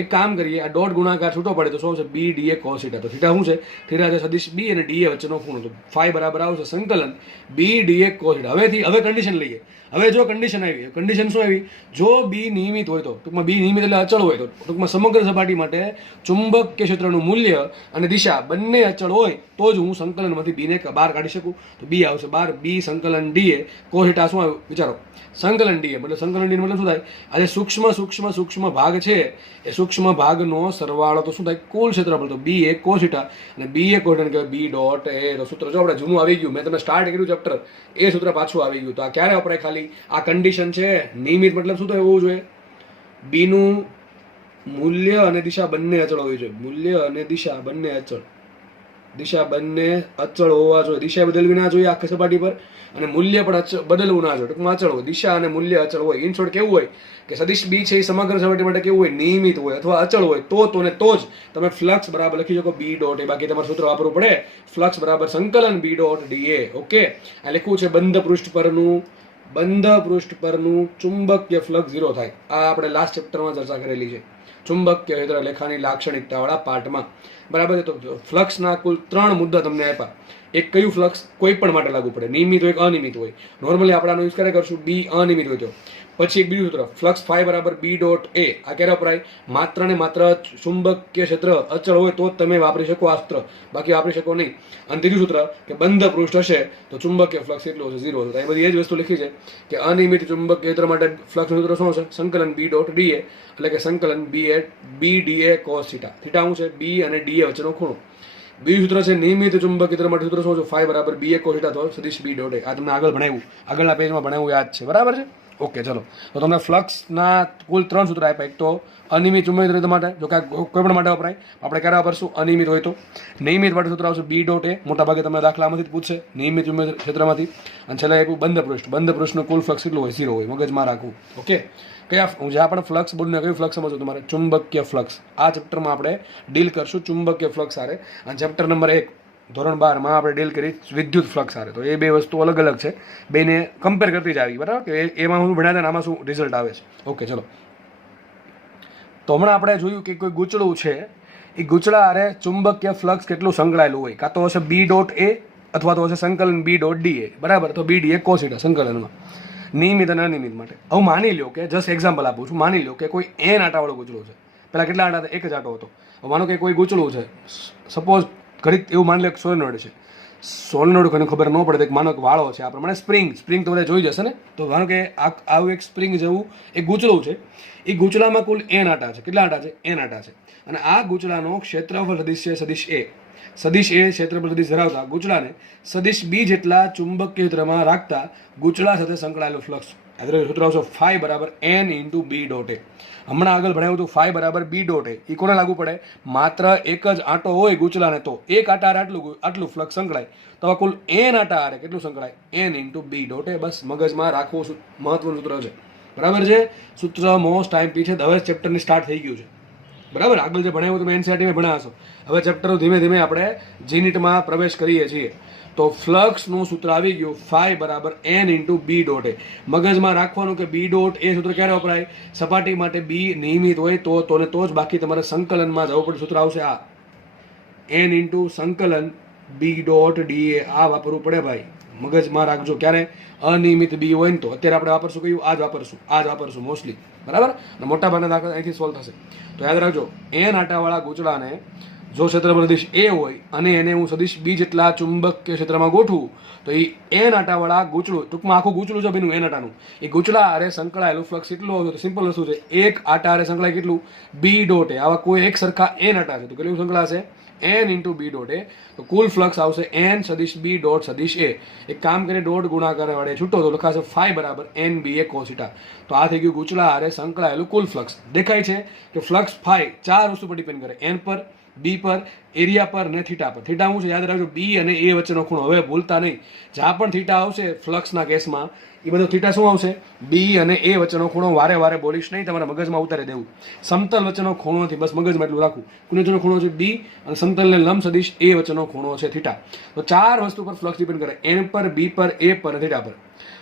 એક કામ કરીએ, આ ડોટ ગુણાકાર છૂટો પડે તો શું આવશે? બી ડીએ કોસ થીટા. તો થીટા શું છે? થીટા છે સદિશ બી અને ડીએ વચ્ચેનો ખૂણો. તો ફાઈ બરાબર આવશે સંકલન બી ડીએ કોસ થીટા. હવે કન્ડિશન લઈએ. હવે જો કન્ડિશન આવી, કન્ડિશન શું આવી? જો બી નિયમિત હોય તો, ટૂંકમાં બી નિયમિત એટલે અચળ હોય તો, ટૂંકમાં સમગ્ર સપાટી માટે ચુંબકીય ક્ષેત્રનું મૂલ્ય અને દિશા બંને અચળ હોય તો જ હું સંકલનમાંથી બીને બહાર કાઢી શકું. તો બી આવશે બહાર બી સંકલન ડીએ કોસ થીટા. શું આવ્યું વિચારો? સંકલન ડીએ મતલબ સંકલન ડી મતલબ શું થાય? આ જે સૂક્ષ્મ ભાગ છે એ સૂક્ષ્મ ભાગનો સરવાળો તો શું થાય? કુલ ક્ષેત્રફળ. તો બી એ કોસ થીટા અને બી એ કોસ થીટા કહેવાય બી ડોટ એ. તો સૂત્ર જો આપણે જૂનું આવી ગયું, મેં તમને સ્ટાર્ટ કર્યું ચેપ્ટર, એ સૂત્ર પાછું આવી ગયું. તો આ ક્યારે વપરાય? ખાલી આ કન્ડિશન છે. નિયમિત મતલબ શું થાય હોવું જોઈએ? બીનું મૂલ્ય અને દિશા બંને અચળ હોવી જોઈએ. મૂલ્ય અને દિશા બંને અચળ, દિશા બંને અચળ હોવા જોઈએ. દિશા બદલવી ના જોઈએ આખી સપાટી પર, અને મૂલ્ય પણ બદલવું ના જોઈએ. ટૂંકમાં અચળ હોય, દિશા અને મૂલ્ય અચળ હોય. ઇન શોર્ટ કેવું હોય કે સદિશ બી છે એ સમગ્ર સપાટી માટે કેવું હોય? નિયમિત હોય અથવા અચળ હોય. તો ને તો જ તમે ફ્લક્સ બરાબર લખી શકો બી ડોટ એ. બાકી તમારે સૂત્ર વાપરવું પડે ફ્લક્સ બરાબર સંકલન બી ડોટ ડીએ. ઓકે, આ લખવું છે બંધ પૃષ્ઠ પરનું ચુંબકીય ફ્લક્સ 0 થાય. આ આપણે લાસ્ટ ચેપ્ટરમાં ચર્ચા કરેલી છે, ચુંબકીય ક્ષેત્ર લેખાની લાક્ષણિકતાવાળા પાર્ટમાં, બરાબર છે. તો ફ્લક્સના કુલ 3 મુદ્દા તમને આપ્યા. એક કયું ફ્લક્સ કોઈ પણ માટે લાગુ પડે, નિયમિત હોય કે અનિયમિત હોય. નોર્મલી આપણે આનો યુઝ ક્યારે કરશું? બી અનિયમિત હોય તો. પછી એક બીજું સૂત્ર ફ્લક્સ ફાઈ બરાબર બી ડોટ એ. આ ક્યારે વપરાય? માત્ર ને માત્ર ચુંબકીય ક્ષેત્ર અચળ હોય તો જ તમે વાપરી શકો આ સૂત્ર, બાકી વાપરી શકો નહીં. અને ત્રીજું સૂત્ર કે બંધ પૃષ્ઠ હશે તો ચુંબકીય ફ્લક્સ એટલું હશે 0 હશે. એ બધી એ જ વસ્તુ લખી છે કે અનિયમિત ચુંબકીય ક્ષેત્ર માટે ફ્લક્સનું સૂત્ર શું હશે? સંકલન બી ડોટ ડીએ, એટલે કે સંકલન બી ડીએ કોસ થીટા. થીટા શું છે? બી અને ડીએ વચ્ચેનો ખૂણો. બીજું સૂત્ર છે નિયમિત ચુંબકીય ક્ષેત્ર માટે સૂત્ર શું છે? ફાઈ બરાબર બી એ કોસ થીટા તો સદિશ બી ડોટ એ. આ તમને આગળ ભણાવ્યું, આગળના પેજમાં ભણાવ્યું, યાદ છે, બરાબર છે. ઓકે, ચલો. તો તમને ફ્લક્સના કુલ 3 સૂત્ર આપ્યા. એક તો અનિયમિત ચુંબકીય ક્ષેત્ર માટે, જો કે કોઈ પણ માટે વપરાય, આપણે ક્યારે વાપરશું? અનિયમિત હોય તો. નિયમિત માટે સૂત્ર આવશે બી ડોટ એ. મોટા ભાગે તમને દાખલામાંથી જ પૂછશે નિયમિત ચુંબકીય ક્ષેત્રમાંથી. અને છેલ્લે આપ્યું બંધ પૃષ્ઠનું કુલ ફ્લક્સ કેટલું હોય? 0 હોય. મગજમાં રાખવું. ઓકે, જ્યાં પણ ફ્લક્સ બોલને કયું ફ્લક્સ સમજવું તમારે? ચુંબકીય ફ્લક્સ. આ ચેપ્ટરમાં આપણે ડીલ કરશું ચુંબકીય ફ્લક્સ સાથે. અને ચેપ્ટર નંબર 1 ધોરણ 12માં આપણે ડીલ કરી વિદ્યુત ફ્લક્સ સાથે. તો એ બે વસ્તુ અલગ અલગ છે, બેને કમ્પેર કરતી જ આવી, બરાબર, કે એમાં હું ભણ્યા હતા આમાં શું રિઝલ્ટ આવે છે. ઓકે, ચલો. તો હમણાં આપણે જોયું કે કોઈ ગૂંચળું છે, એ ગૂંચળા હારે ચુંબકીય ફ્લક્સ કેટલું સંકળાયેલું હોય. કાં તો હશે બી ડોટ એ અથવા તો હશે સંકલન બી ડોટ ડીએ, બરાબર. તો બી ડીએ કોસ થીટા સંકલનમાં નિયમિત અને અનિયમિત માટે. હવે માની લો કે જસ્ટ એક્ઝામ્પલ આપું છું, માની લો કે કોઈ એન આટાવાળું ગૂંચળું છે. પહેલાં કેટલા આટા હતા? એક જ આટો હતો. માનો કે કોઈ ગૂંચળું છે, સપોઝ ઘડીક એવું માની લો કે સોલેનોઇડ છે. સોલેનોઇડ કોઈને ખબર ન પડે, માનો કે વાળો છે, આ પ્રમાણે સ્પ્રિંગ તો બધા જોઈ જશે ને. તો માનો કે આવું એક સ્પ્રિંગ જેવું એક ગૂંચળું છે. એ ગૂંચળામાં કુલ એન આટા છે. કેટલા આટા છે? એન આટા છે. અને આ ગૂંચળાનો ક્ષેત્રફળ સદિશ છે સદિશ એ. સદિશ એ ક્ષેત્રફળ સદિશ ધરાવતા ગૂંચળાને સદિશ બી જેટલા ચુંબકીય ક્ષેત્રમાં રાખતા ગૂંચળા સાથે સંકળાયેલો ફ્લક્સ. સૂત્ર આવશે ફાઈ બરાબર એન ઇન્ટુ બી ડોટ એ. હમણાં આગળ ભણાવ્યું હતું ફાઈ બરાબર બી ડોટ એ. એ કોને લાગુ પડે? માત્ર એક જ આંટો હોય ગૂંચળાને તો એક આટા હારે આટલું ફ્લક્સ સંકળાય. તો કુલ એન આટા હારે કેટલું સંકળાય? એન ઇન્ટુ બી ડોટ એ. બસ મગજમાં રાખવું મહત્વનું સૂત્ર છે, બરાબર છે. સૂત્ર મોસ્ટ ટાઈમ છે. હવે ચેપ્ટરની સ્ટાર્ટ થઈ ગયું છે, બરાબર. આગળ જે ભણાવ્યું તમે એનસીઆરટીમાં ભણ્યા હશો. હવે ચેપ્ટરો ધીમે ધીમે આપણે જીનીટમાં પ્રવેશ કરીએ છીએ. તો ફ્લક્સનું સૂત્ર આવી ગયું ફાઈ બરાબર એન ઇન્ટુ બી ડોટ એ. મગજમાં રાખવાનું કે બી ડોટ એ સૂત્ર ક્યારે વપરાય? સપાટી માટે બી નિયમિત હોય તો ને તો જ. બાકી તમારે સંકલનમાં જવું પડે. સૂત્ર આવશે આ એન ઇન્ટુ સંકલન બી ડોટ ડી એ. આ વાપરવું પડે ભાઈ, મગજમાં રાખજો. ક્યારે? અનિયમિત બી હોય ને તો. અત્યારે આપણે વાપરશું કયું? આ જ વાપરશું મોસ્ટલી, બરાબર. અને મોટા ભાગના દાખલા અહીંથી સોલ્વ થશે. તો યાદ રાખજો, એન આટાવાળા ગૂંચળાને જો ક્ષેત્રફળ સદિશ એ હોય અને એને હું સદિશ બી જેટલા ચુંબકીય ક્ષેત્રમાં ગોઠવું તો એ એન આટાવાળા ગૂંચળું, ટૂંકમાં આખું ગૂંચળું છે બેનું એન આટાનું, એ ગૂંચળા હારે સંકળાયેલું ફ્લક્સ કેટલું આવતું? સિમ્પલ વસ્તુ છે, એક આટા હારે સંકળાય કેટલું? બી ડોટ એ. આવા કોઈ એક સરખા એન આટા છે તો કેટલું સંકળાશે? એન ઇન્ટુ બી ડોટ એ. તો કુલ ફ્લક્સ આવશે એન સદિશ બી ડોટ સદિશ એ. એક કામ કરીને ડોટ ગુણાકાર વડે છૂટો તો લખાશે ફાઈ બરાબર એન બી એ કોસીટા. તો આ થઈ ગયું ગૂંચળા હારે સંકળાયેલું કુલ ફ્લક્સ. દેખાય છે કે ફ્લક્સ ફાઈ 4 વસ્તુ પર ડિપેન્ડ કરે, એન પર, બી પર, એરિયા પર ને થીટા પર. થીટા શું છે યાદ રાખજો, બી અને એ વચ્ચેનો ખૂણો. હવે ભૂલતા નહીં, જ્યાં પણ થીટા આવશે ફ્લક્સના કેસમાં એ બધો થીટા શું આવશે? બી અને એ વચ્ચેનો ખૂણો. વારે વારે બોલીશ નહીં, તમારા મગજમાં ઉતારી દેવું. સમતલ વચ્ચેનો ખૂણો નથી, બસ મગજમાં એટલું રાખવું. કોની વચ્ચેનો ખૂણો છે? બી, અને સમતલને લંબ સદિશ એ વચ્ચેનો ખૂણો છે થીટા. તો 4 વસ્તુ પર ફ્લક્સ ડિપેન્ડ કરે, એન પર, બી પર, એ પર, થીટા પર.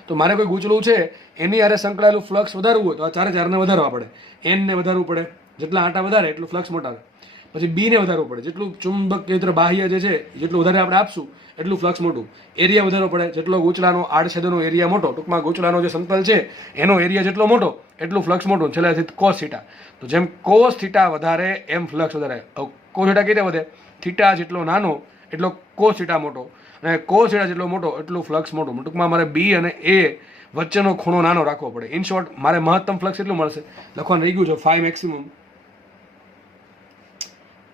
તો મારે કોઈ ગૂંચળું છે એની હારે સંકળાયેલું ફ્લક્સ વધારવું હોય તો આ 4 4ને વધારવા પડે. એનને વધારવું પડે, જેટલા આટા વધારે એટલું ફ્લક્સ મોટા. પછી બીને વધારવું પડે, જેટલું ચુંબકીય ક્ષેત્ર બાહ્ય જે છે જેટલું વધારે આપણે આપશું એટલું ફ્લક્સ મોટું. એરિયા વધારવો પડે, જેટલો ગૂંચળાનો આડછેદનો એરિયા મોટો, ટૂંકમાં ગૂંચળાનો જે સમતલ છે એનો એરિયા જેટલો મોટો એટલું ફ્લક્સ મોટું. છેલ્લે કોસ થીટા. તો જેમ કોસ થીટા વધારે એમ ફ્લક્સ વધારે. કોસ થીટા કેવી રીતે વધે? થીટા જેટલો નાનો એટલો કોસ થીટા મોટો, અને કોસ થીટા જેટલો મોટો એટલું ફ્લક્સ મોટું. ટૂંકમાં મારે બી અને એ વચ્ચેનો ખૂણો નાનો રાખવો પડે. ઇન શોર્ટ મારે મહત્તમ ફ્લક્સ એટલું મળશે, લખવાનું રહી ગયું છે 5 મેક્સિમમ.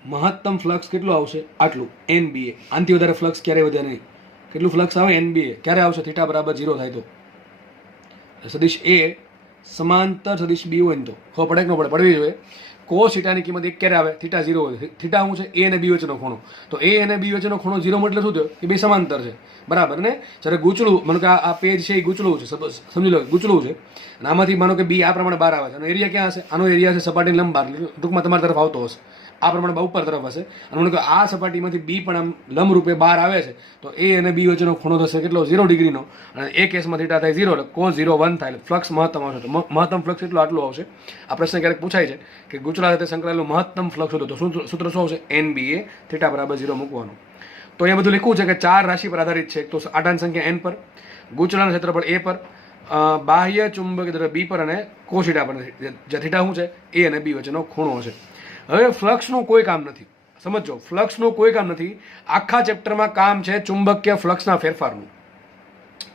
મહત્તમ ફ્લક્સ કેટલું આવશે? આટલું, એન બી એ. આનાથી વધારે ફ્લક્સ ક્યારેય વધે નહીં. કેટલું ફ્લક્સ આવે? એન બી એ. ક્યારે આવશે? થીટા બરાબર 0 થાય તો. સદિશ એ સમાંતર સદિશ બી હોય ને તો ખબર પડે કે ન પડે? પડવી જોઈએ. કોસ થીટાની કિંમત 1 ક્યારે આવે? થીટા 0 હોય. થીટા શું છે? એ અને બી વચ્ચેનો ખૂણો. તો એ અને બી વચ્ચેનો ખૂણો 0 એટલે શું થયો? એ બે સમાંતર છે, બરાબર ને? જ્યારે ગૂંચળું, માનો કે આ પેજ છે એ ગૂંચળું છે, સમજી લો ગૂંચળું છે, અને આમાંથી માનો કે બી આ પ્રમાણે બહાર આવે છે, અને એરિયા ક્યાં હશે? આનો એરિયા છે સપાટીની લંબ બહાર, ટૂંકમાં તમારી તરફ આવતો હશે, આ પ્રમાણે ઉપર તરફ હશે. અને માનો કે આ સપાટીમાંથી બી પણ આમ લંબ રૂપે બહાર આવે છે, તો એ અને બી વચ્ચેનો ખૂણો થશે કેટલો? 0 ડિગ્રીનો. અને એ કેસમાં થીટા થાય 0, એટલે cos 0 1 થાય, એટલે ફ્લક્સ મહત્તમ આવશે. તો મહત્તમ ફ્લક્સ એટલું આટલું આવશે. આ પ્રશ્ન ક્યારેક પૂછાય છે કે ગૂંચળા સાથે સંકળાયેલું મહત્તમ ફ્લક્સ હતો, તો સૂત્ર શું આવશે? એન બી એ, થીટા બરાબર 0 મૂકવાનું. તો અહીંયા બધું લખ્યું છે કે 4 રાશિ પર આધારિત છે. તો આટાની સંખ્યા એન પર, ગૂંચળાના ક્ષેત્રફળ એ પર, બાહ્ય ચુંબકીય ક્ષેત્ર બી પર, અને કોશીટા પર. જે થીટા શું છે? એ અને બી વચ્ચેનો ખૂણો છે. હવે ફ્લક્સનું કોઈ કામ નથી, સમજો, ફ્લક્સનું કોઈ કામ નથી. આખા ચેપ્ટરમાં કામ છે ચુંબકીય ફ્લક્સના ફેરફારનું.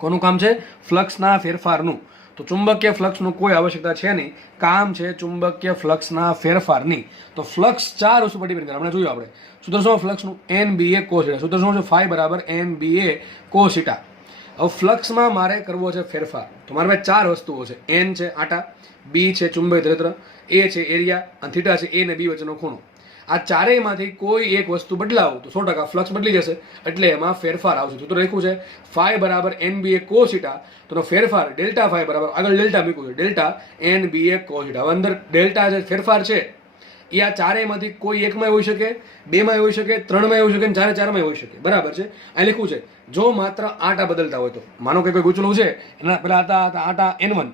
કોનું કામ છે? ફ્લક્સના ફેરફારનું. તો ચુંબકીય ફ્લક્સનું કોઈ આવશ્યકતા છે નહીં, કામ છે ચુંબકીય ફ્લક્સના ફેરફારની. તો ફ્લક્સ 4 વસ્તુ પર ડિપેન્ડ કરે. હમણાં જોયું આપણે સૂત્ર શું ફ્લક્સનું? એન બી એ કોસીટા. સૂત્ર શું છે? ફાઈ બરાબર એન બી એ કોસીટા. હવે ફ્લક્સમાં મારે કરવો છે ફેરફાર, તો મારે 4 વસ્તુઓ છે. એન છે આટા, બી છે ચુંબકીય ક્ષેત્ર, એ છે એરિયા, અને થીટા છે એ ને બી વચ્ચેનો ખૂણો. આ ચારેયમાંથી કોઈ એક વસ્તુ બદલાવ તો 100% ફ્લક્સ બદલી જશે, એટલે એમાં ફેરફાર આવશે. સૂત્ર લખ્યું છે ફાઈ બરાબર એન બી એ કોસીટા. તો ફેરફાર ડેલ્ટા ફાઈ બરાબર, આગળ ડેલ્ટા મૂક્યું છે, ડેલ્ટા એન બી એ કોસીટા. હવે અંદર ડેલ્ટા જે ફેરફાર છે એ આ ચારેયમાંથી કોઈ એકમાં હોઈ શકે, 2માં હોઈ શકે, 3માં હોઈ શકે, 4માં હોઈ શકે, બરાબર છે? અહીં લખ્યું છે જો માત્ર આટા બદલતા હોય તો. માનો કે કોઈ ગૂંચળું છે, એના પહેલા હતા આટા N1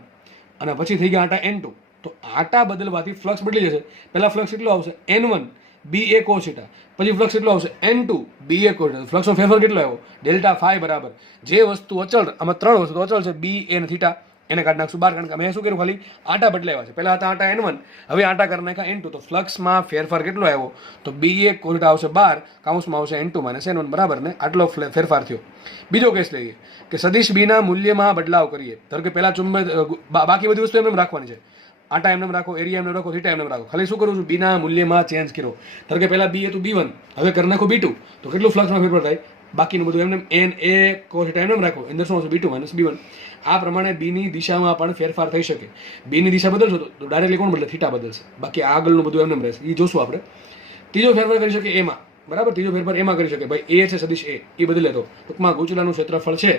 અને પછી થઈ ગયા આટા N2. તો આટા બદલવાથી ફ્લક્સ બદલી જશે. પહેલા ફ્લક્સ કેટલો આવશે? N1 બી એ કોસીટા. પછી ફ્લક્સ કેટલો આવશે? N2 બી એ કોસીટા. ફ્લક્સનો ફેરફાર કેટલો આવ્યો? ડેલ્ટા ફાઈ બરાબર. જે વસ્તુ અચળ, આમાં 3 વસ્તુ અચળ છે, બી એ અને થીટા, એને કાઢી નાખશું બહાર, કારણ કે મેં શું કર્યું? ખાલી આટા બદલાવ્યા છે. પહેલા હતા આટા N1, હવે આટા કરી નાખ્યા N2. તો ફ્લક્સમાં ફેરફાર કેટલો આવ્યો? તો બી એ કોસીટા આવશે બહાર, કાઉન્સમાં આવશે N2 માઇનસ N1, બરાબર ને? આટલો ફેરફાર થયો. બીજો કેસ લઈએ કે સદિશ બીના મૂલ્યમાં બદલાવ કરીએ. ધારો કે પહેલા બાકી બધી વસ્તુ એમને રાખવાની છે. આટા એમને રાખો, એરિયા એમને રાખો, થીટા એમને રાખો. ખાલી શું કરું છું? બીના મૂલ્યમાં ચેન્જ કર્યો. ધારો કે પહેલા બી હતું B1, હવે કરી નાખો B2. તો કેટલું ફ્લક્સમાં ફેરફાર થાય? બાકીનું બધું એમને એન એ કોસીટા એમને રાખો, અંદર શું આવશે? B2 minus B1. આ પ્રમાણે બીની દિશામાં પણ ફેરફાર થઈ શકે. બીની દિશા બદલશો તો ડાયરેક્ટલી કોણ બદલે? થીટા બદલશે. બાકી આગળનું બધું એમને રહેશે, એ જોશું આપણે. ત્રીજો ફેરફાર કરી શકે એમાં, બરાબર? ત્રીજો ફેરફાર એમાં કરી શકે. ભાઈ એ છે સદિશ એ બદલે તો ટૂંકમાં ગૂંચળાનું ક્ષેત્રફળ છે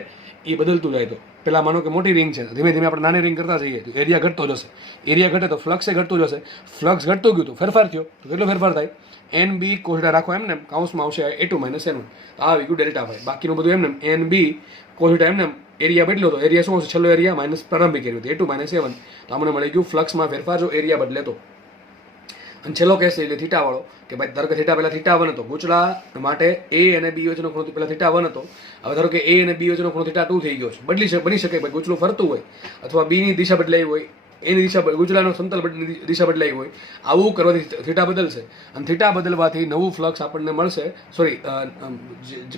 એ બદલતું જાય. તો પેલા માનો કે મોટી રિંગ છે, ધીમે ધીમે આપણે નાની રિંગ કરતા જઈએ તો એરિયા ઘટતો જશે. એરિયા ઘટે તો ફ્લક્સ એ ઘટતું જશે. ફ્લક્સ ઘટતું ગયું તો ફેરફાર થયો. તો કેટલો ફેરફાર થાય? એન બી કોસીટા રાખો એમને, કાઉન્સમાં આવશે A2 માઇનસ N1. તો આ આવી ગયું ડેલ્ટા ફાઈ. બાકીનું બધું એમને એન બી કોસીટા એમને એરિયા બદલ્યો તો એરિયા શું હશે? છેલ્લો એરિયા માઇનસ પ્રારંભિક એરિયા, A2 માઇનસ A1. તો અમને મળી ગયું ફ્લક્સમાં ફેરફાર જો એરિયા બદલે તો. અને છેલ્લો કેસ એટલે થીટા વાળો, કે ભાઈ ધારો કે થીટા પહેલા થીટા 1 હતો, ગૂંચળા માટે એ અને બી વચ્ચેનો ખૂણો પહેલા થીટા 1 હતો, હવે ધારો કે એ અને બી વચ્ચેનો ખૂણો થીટા 2 થઈ ગયો છે. બની શકે ભાઈ ગૂંચળું ફરતું હોય અથવા બી ની દિશા બદલાઈ હોય, એની દિશા ગુચલાનો સમતલ દિશા બદલાઈ હોય, આવું કરવાથી થીટા બદલશે અને થીટા બદલવાથી નવું ફ્લક્સ આપણને મળશે. સોરી,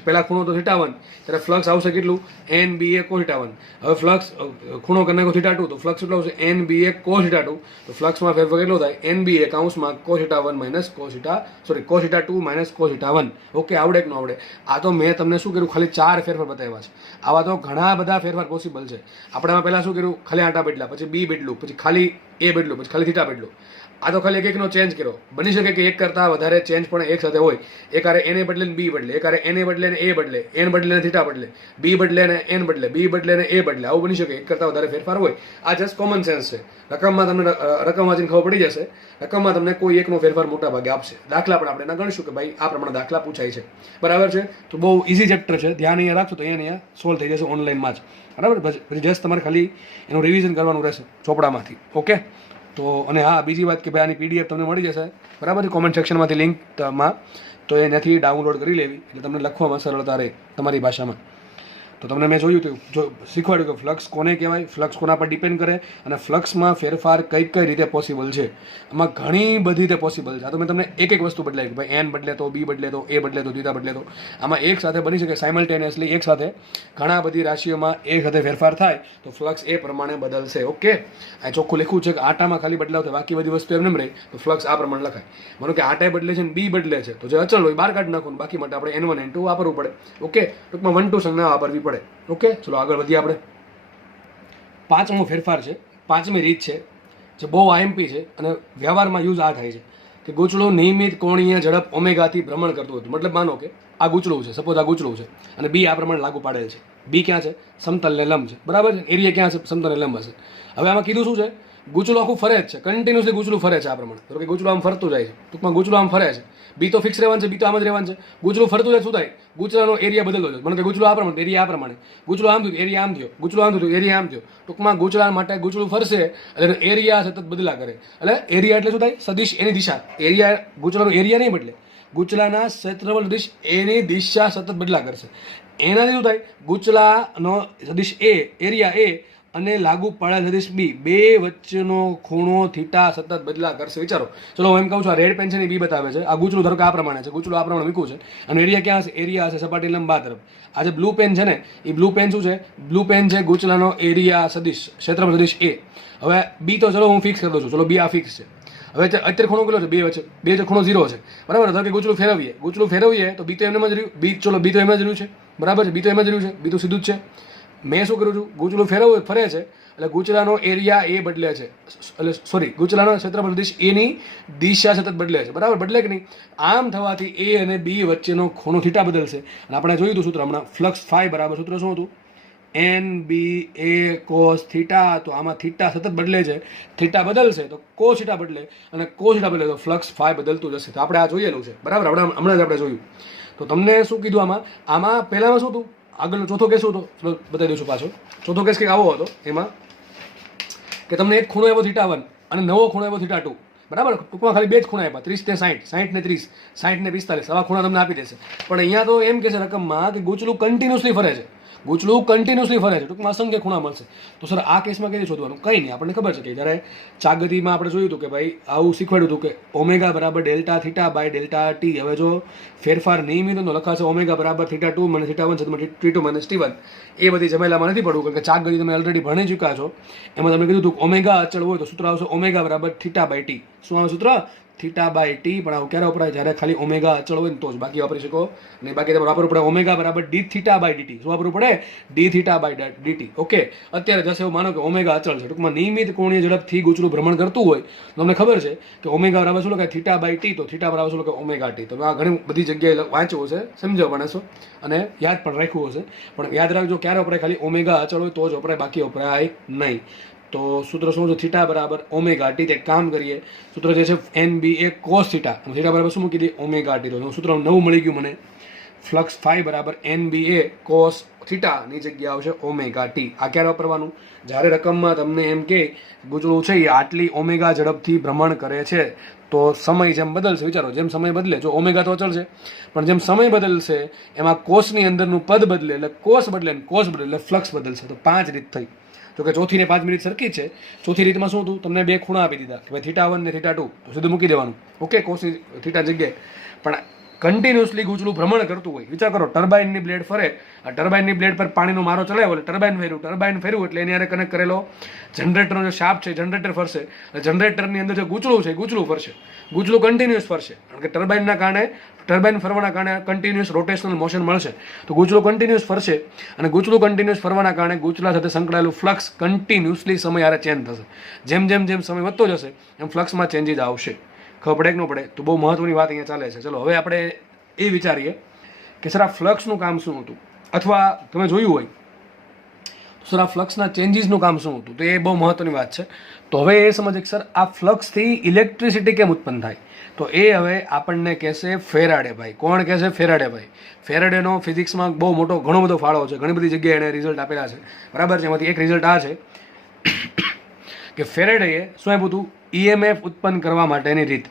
પહેલા ખૂણો તો θ1, ત્યારે ફ્લક્સ આવશે કેટલું NBA cos θ1. હવે ફ્લક્સ ખૂણો કરી નાખો θ2, તો ફ્લક્સ કેટલો આવશે NBA cos θ2. તો ફ્લક્સમાં ફેરફાર કેટલો થાય NBA કૌંસમાં cos θ1 minus cos θ2 minus cos θ1. Okay, આવડે કે ન આવડે? આ તો મેં તમને શું કર્યું, ખાલી 4 ફેરફાર બતાવ્યા છે. આવા તો ઘણા બધા ફેરફાર પોસિબલ છે. આપણે આમાં પહેલાં શું કર્યું, ખાલી આંટા બદલા, પછી B બદલું, પછી ખાલી A બદલું, પછી ખાલી θ બદલું. આ તો ખાલી એકનો ચેન્જ કર્યો. બની શકે કે એક કરતાં વધારે ચેન્જ પણ એક સાથે હોય. એક આરે એને બદલે ને B બદલે, એક આરે એને બદલે ને A બદલે, N બદલે ને θ બદલે, B બદલે ને N બદલે, B બદલે ને A બદલે. આવું બની શકે, એક કરતાં વધારે ફેરફાર હોય. આ જસ્ટ કોમન સેન્સ છે. રકમમાં તમને રકમ વાંચીને ખબર પડી જશે. રકમમાં તમને કોઈ એકનો ફેરફાર મોટા ભાગે આપશે. દાખલા પણ આપણે એના ગણીશું કે ભાઈ આ પ્રમાણે દાખલા પૂછાય છે. બરાબર છે? તો બહુ ઇઝી ચેપ્ટર છે. ધ્યાન અહીંયા રાખશો તો અહીંયા સોલ્વ થઈ જશે ઓનલાઈનમાં જ. બરાબર? પછી જસ્ટ તમારે ખાલી એનું રિવિઝન કરવાનું રહેશે ચોપડામાંથી. ઓકે? તો અને હા, બીજી વાત કે ભાઈ આની PDF તમને મળી જશે. બરાબર? કોમેન્ટ સેક્શનમાંથી લિંકમાં, તો એનાથી ડાઉનલોડ કરી લેવી એટલે તમને લખવામાં સરળતા રહે તમારી ભાષામાં. તો તમને મેં જોયું હતું, જો શીખવાડ્યું કે ફ્લક્સ કોને કહેવાય, ફ્લક્સ કોના પર ડિપેન્ડ કરે અને ફ્લક્સમાં ફેરફાર કઈ રીતે પોસિબલ છે. આમાં ઘણી બધી રીતે પોસિબલ છે. આ તો મેં તમને એક વસ્તુ બદલાવી કે ભાઈ N બદલે તો, B બદલે તો, A બદલે તો, θ બદલે તો. આમાં એક સાથે બની શકે સાયમલ્ટેનિયસલી, એક સાથે ઘણા બધી રાશિઓમાં એક સાથે ફેરફાર થાય તો ફ્લક્સ એ પ્રમાણે બદલશે. ઓકે, આ ચોખ્ખું લખ્યું છે કે આટામાં ખાલી બદલાવ થાય, બાકી બધી વસ્તુ એમને રહે તો ફ્લક્સ આ પ્રમાણે લખાય. માનો કે આટા બદલે છે ને B બદલે છે, તો જે અચળ હોય બહાર કાઢી નાખો, બાકી માટે આપણે N1 N2 વાપરવું પડે. ઓકે, ટૂંકમાં 1 2 સંજ્ઞા વાપરવી પડે. ઓકે, ચલો આગળ વધીએ આપણે. પાંચમો ફેરફાર છે, પાંચમી રીત છે જે બહુ IMP છે અને વ્યવહારમાં યુઝ આ થાય છે કે ગૂંચળું નિયમિત કોણીય ઝડપ ઓમેગાથી ભ્રમણ કરતું હતું. મતલબ માનો કે આ ગૂંચળું છે, સપોઝ આ ગૂંચળું છે અને B આ પ્રમાણે લાગુ પાડેલ છે. B ક્યાં છે? સમતલને લંબ છે. બરાબર છે? એરિયા ક્યાં છે? સમતલને લંબ હશે. હવે આમાં કીધું શું છે? ગૂંચળું આખું ફરે જ છે, કન્ટિન્યુઅસલી ગૂંચળું ફરે છે આ પ્રમાણે. તો કે ગૂંચળું આમ ફરતું જાય છે, ટૂંકમાં ગૂંચળું આમ ફરે છે. B તો ફિક્સ રહેવાનું છે, B તો આમ જ રહેવાનું છે. ગૂંચળું ફરતું જાય, શું થાય? ગૂંચળાનો એરિયા બદલતો જાય. મને કે ગૂંચળું આ પ્રમાણે, એરિયા આ પ્રમાણે. ગૂંચળું આમ થયું, એરિયા આમ થયો. ગૂંચળું આમ થયું, એરિયા આમ થયો. ટૂંકમાં ગૂંચળા માટે ગૂંચળું ફરશે એટલે એરિયા સતત બદલા કરે. એટલે એરિયા એટલે શું થાય? સદિશ એની દિશા. એરિયા, ગૂંચળાનો એરિયા નહીં બદલે, ગૂંચળાના ક્ષેત્રફળ સદિશ એની દિશા સતત બદલા કરશે. એનાથી શું થાય? ગૂંચળાનો સદિશ A, એરિયા A અને લાગુ પાડેલ સદિશ B, બે વચ્ચેનો ખૂણો થીટા સતત બદલા કરશે. વિચારો. ચલો હું એમ કહું છું, આ રેડ પેન છે ને B બતાવે છે. આ ગૂંચળું ધારો કે આ પ્રમાણે છે, ગૂંચળું આ પ્રમાણે મૂક્યું છે અને એરિયા ક્યાં હશે? એરિયા હશે સપાટી લંબ આ તરફ. આ જે બ્લુ પેન છે ને, એ બ્લુ પેન શું છે? બ્લુ પેન છે ગૂંચળાનો એરિયા સદિશ, ક્ષેત્રફળ સદિશ A. હવે B તો ચલો હું ફિક્સ કરી દઉં છું. ચલો B આ ફિક્સ છે. હવે અત્યારે ખૂણો કેટલો છે? બે વચ્ચે, બે વચ્ચે ખૂણો 0 છે. બરાબર? ધારો કે ગૂંચળું ફેરવીએ તો B તો એમ જ રહ્યું. B તો એમ જ રહ્યું છે. બરાબર છે? B તો એમ જ રહ્યું છે. B તો સીધું જ છે. મેં શું કરું છું? ગૂંચળું ફરે છે એટલે ગૂંચળાનો એરિયા A બદલે છે, એટલે સોરી, ગૂંચળાનો ક્ષેત્રફળ સદિશ A ની દિશા સતત બદલે છે. બરાબર? બદલે કે નહીં? આમ થવાથી A અને B વચ્ચેનો ખૂણો થીટા બદલશે. અને આપણે જોયું હતું સૂત્ર હમણાં, ફ્લક્સ ફાઈ બરાબર સૂત્ર શું હતું? NBA cos θ. તો આમાં થીટા સતત બદલે છે, થીટા બદલશે તો cos θ બદલે અને cos θ બદલે તો ફ્લક્સ ફાઈ બદલતું જશે. તો આપણે આ જોયેલું છે. બરાબર? હમણાં જ આપણે જોયું. તો તમને શું કીધું આમાં પહેલામાં શું હતું? આગળનો ચોથો કેસ હતો, બતાવી દઉં છું પાછો. ચોથો કેસ કંઈક આવો હતો. એમાં કે તમને એક ખૂણો આવ્યો θ1 અને નવો ખૂણો આવ્યો θ2. બરાબર? ટૂંકમાં ખાલી બે જ ખૂણા આપ્યા, 30 ને 60, 60 ને 30, 60 ને 45. આવા ખૂણા તમને આપી દેશે. પણ અહીંયા તો એમ કે છે રકમમાં કે ગૂંચળું કન્ટિન્યુઅસલી ફરે છે. ટૂંકમાં અસંખ્ય ખૂણા મળશે. તો સર આ કેસમાં કઈ શોધવાનું? કંઈ નહીં, આપણને ખબર છે કે જ્યારે ચાગતીમાં આપણે જોયું હતું કે ભાઈ આવું શીખવાડ્યું હતું કે ઓમેગા બરાબર delta theta by delta T. હવે જો ફેરફાર નિયમિત તો લખાશે ઓમેગા બરાબર θ2 મને θ1 છે T2 માઇનસ T1. એ બધી જમેલામાં નથી પડવું, કારણ કે ચાગતી તમે ઓલરેડી ભણી ચૂક્યા છો. એમાં તમે કીધું હતું ઓમેગા અચળ હોય તો સૂત્ર આવશે ઓમેગા બરાબર θ બાય ટી. શું આવે સૂત્ર? Theta by T. પણ આવું ક્યારે વપરાય? જ્યારે ખાલી ઓમેગા અચળ હોય ને તો જ, બાકી વાપરી શકો નહીં. બાકી તમારે વાપરવું પડે ઓમેગા બરાબર ડી થીટા બાય ડીટી. શું વાપરવું પડે? D theta by DT. Okay, અત્યારે જશે એવું માનો કે ઓમેગા અચળ છે, ટૂંકમાં નિયમિત કોણીય ઝડપથી ગૂંચળું ભ્રમણ કરતું હોય તો તમને ખબર છે કે ઓમેગા બરાબર શું લખાય? Theta by T. તો થીટા બરાબર શું લખાય? Omega T. તો આ ઘણી બધી જગ્યાએ વાંચવું હશે, સમજો ભણેશો અને યાદ પણ રાખ્યું હશે. પણ યાદ રાખજો, ક્યારે વપરાય? ખાલી ઓમેગા અચળ હોય તો જ વપરાય, બાકી વપરાય નહીં. તો સૂત્ર શું છે? થીટા બરાબર ઓમેગા ટી. તે કામ કરીએ, સૂત્ર જે છે NBA cos θ. થીટા બરાબર શું મૂકી દઈએ? Omega T. તો સૂત્ર નવું મળી ગયું મને. ફ્લક્સ ફાઈ બરાબર NBA cos θ ની જગ્યા આવશે ઓમેગા ટી. આ ક્યારે વાપરવાનું? જ્યારે રકમમાં તમને એમ કે ગૂંચળું છે એ આટલી ઓમેગા ઝડપથી ભ્રમણ કરે છે તો સમય જેમ બદલશે, વિચારો જેમ સમય બદલે, જો ઓમેગા તો અચળ છે પણ જેમ સમય બદલશે એમાં કોસની અંદરનું પદ બદલે એટલે કોસ બદલે ને કોસ બદલે એટલે ફ્લક્સ બદલશે. તો 5 રીત થઈ. જો કે ચોથી ને 5 મિનિટ સરખી છે. ચોથી રીતમાં શું હતું, તમને બે ખૂણા આપી દીધા કે ભાઈ θ1 ને θ2 તો સીધું મૂકી દેવાનું, ઓકે, કોસી થીટા જગ્યાએ. પણ કન્ટિન્યુઅસલી ગુચલું ભ્રમણ કરતું હોય. વિચાર કરો, ટર્બાઇનની બ્લેડ ફરે, આ ટર્બાઇનની બ્લેડ પર પાણીનો મારો ચલાવ્યો એટલે ટર્બાઇન ફેર્યું એટલે એની હારે કનેક્ટ કરેલો જનરેટરનો જે શાફ્ટ છે જનરેટર ફરશે, એટલે જનરેટરની અંદર જે ગુચલું છે ગુચલું ફરશે, ગુચલું કન્ટિન્યુઅસ ફરશે, કારણ કે ટર્બાઇનના કારણે ટર્બાઇન ફરવાના કારણે કન્ટિન્યુઅસ રોટેશનલ મોશન મળશે, તો ગુચલું કન્ટિન્યુઅસ ફરશે, અને ગુચલું કન્ટિન્યુઅસ ફરવાના કારણે ગુચલા સાથે સંકળાયેલું ફ્લક્સ કન્ટિન્યુઅસલી સમય હારે ચેન્જ થશે. જેમ જેમ જેમ સમય વધતો જશે એમ ફ્લક્સમાં ચેન્જીસ આવશે. ખબર પડે કે ન પડે? તો બહુ મહત્વની વાત અહીંયા ચાલે છે. ચલો હવે આપણે એ વિચારીએ કે સર આ ફ્લક્સનું કામ શું હતું, અથવા તમે જોયું હોય તો સર આ ફ્લક્સના ચેન્જીસનું કામ શું હતું, તો એ બહુ મહત્વની વાત છે. તો હવે એ સમજે કે સર આ ફ્લક્સથી ઇલેક્ટ્રિસિટી કેમ ઉત્પન્ન થાય, તો એ હવે આપણને કહેશે ફેરાડે ભાઈ. કોણ કહેશે? ફેરાડે ભાઈ. ફેરાડેનો ફિઝિક્સમાં બહુ મોટો ઘણો બધો ફાળો છે, ઘણી બધી જગ્યાએ એણે રિઝલ્ટ આપેલા છે, બરાબર છે. એમાંથી એક રિઝલ્ટ આ છે કે ફેરાડેએ શું આપ્યું હતું? EMF ઉત્પન્ન કરવા માટેની રીત.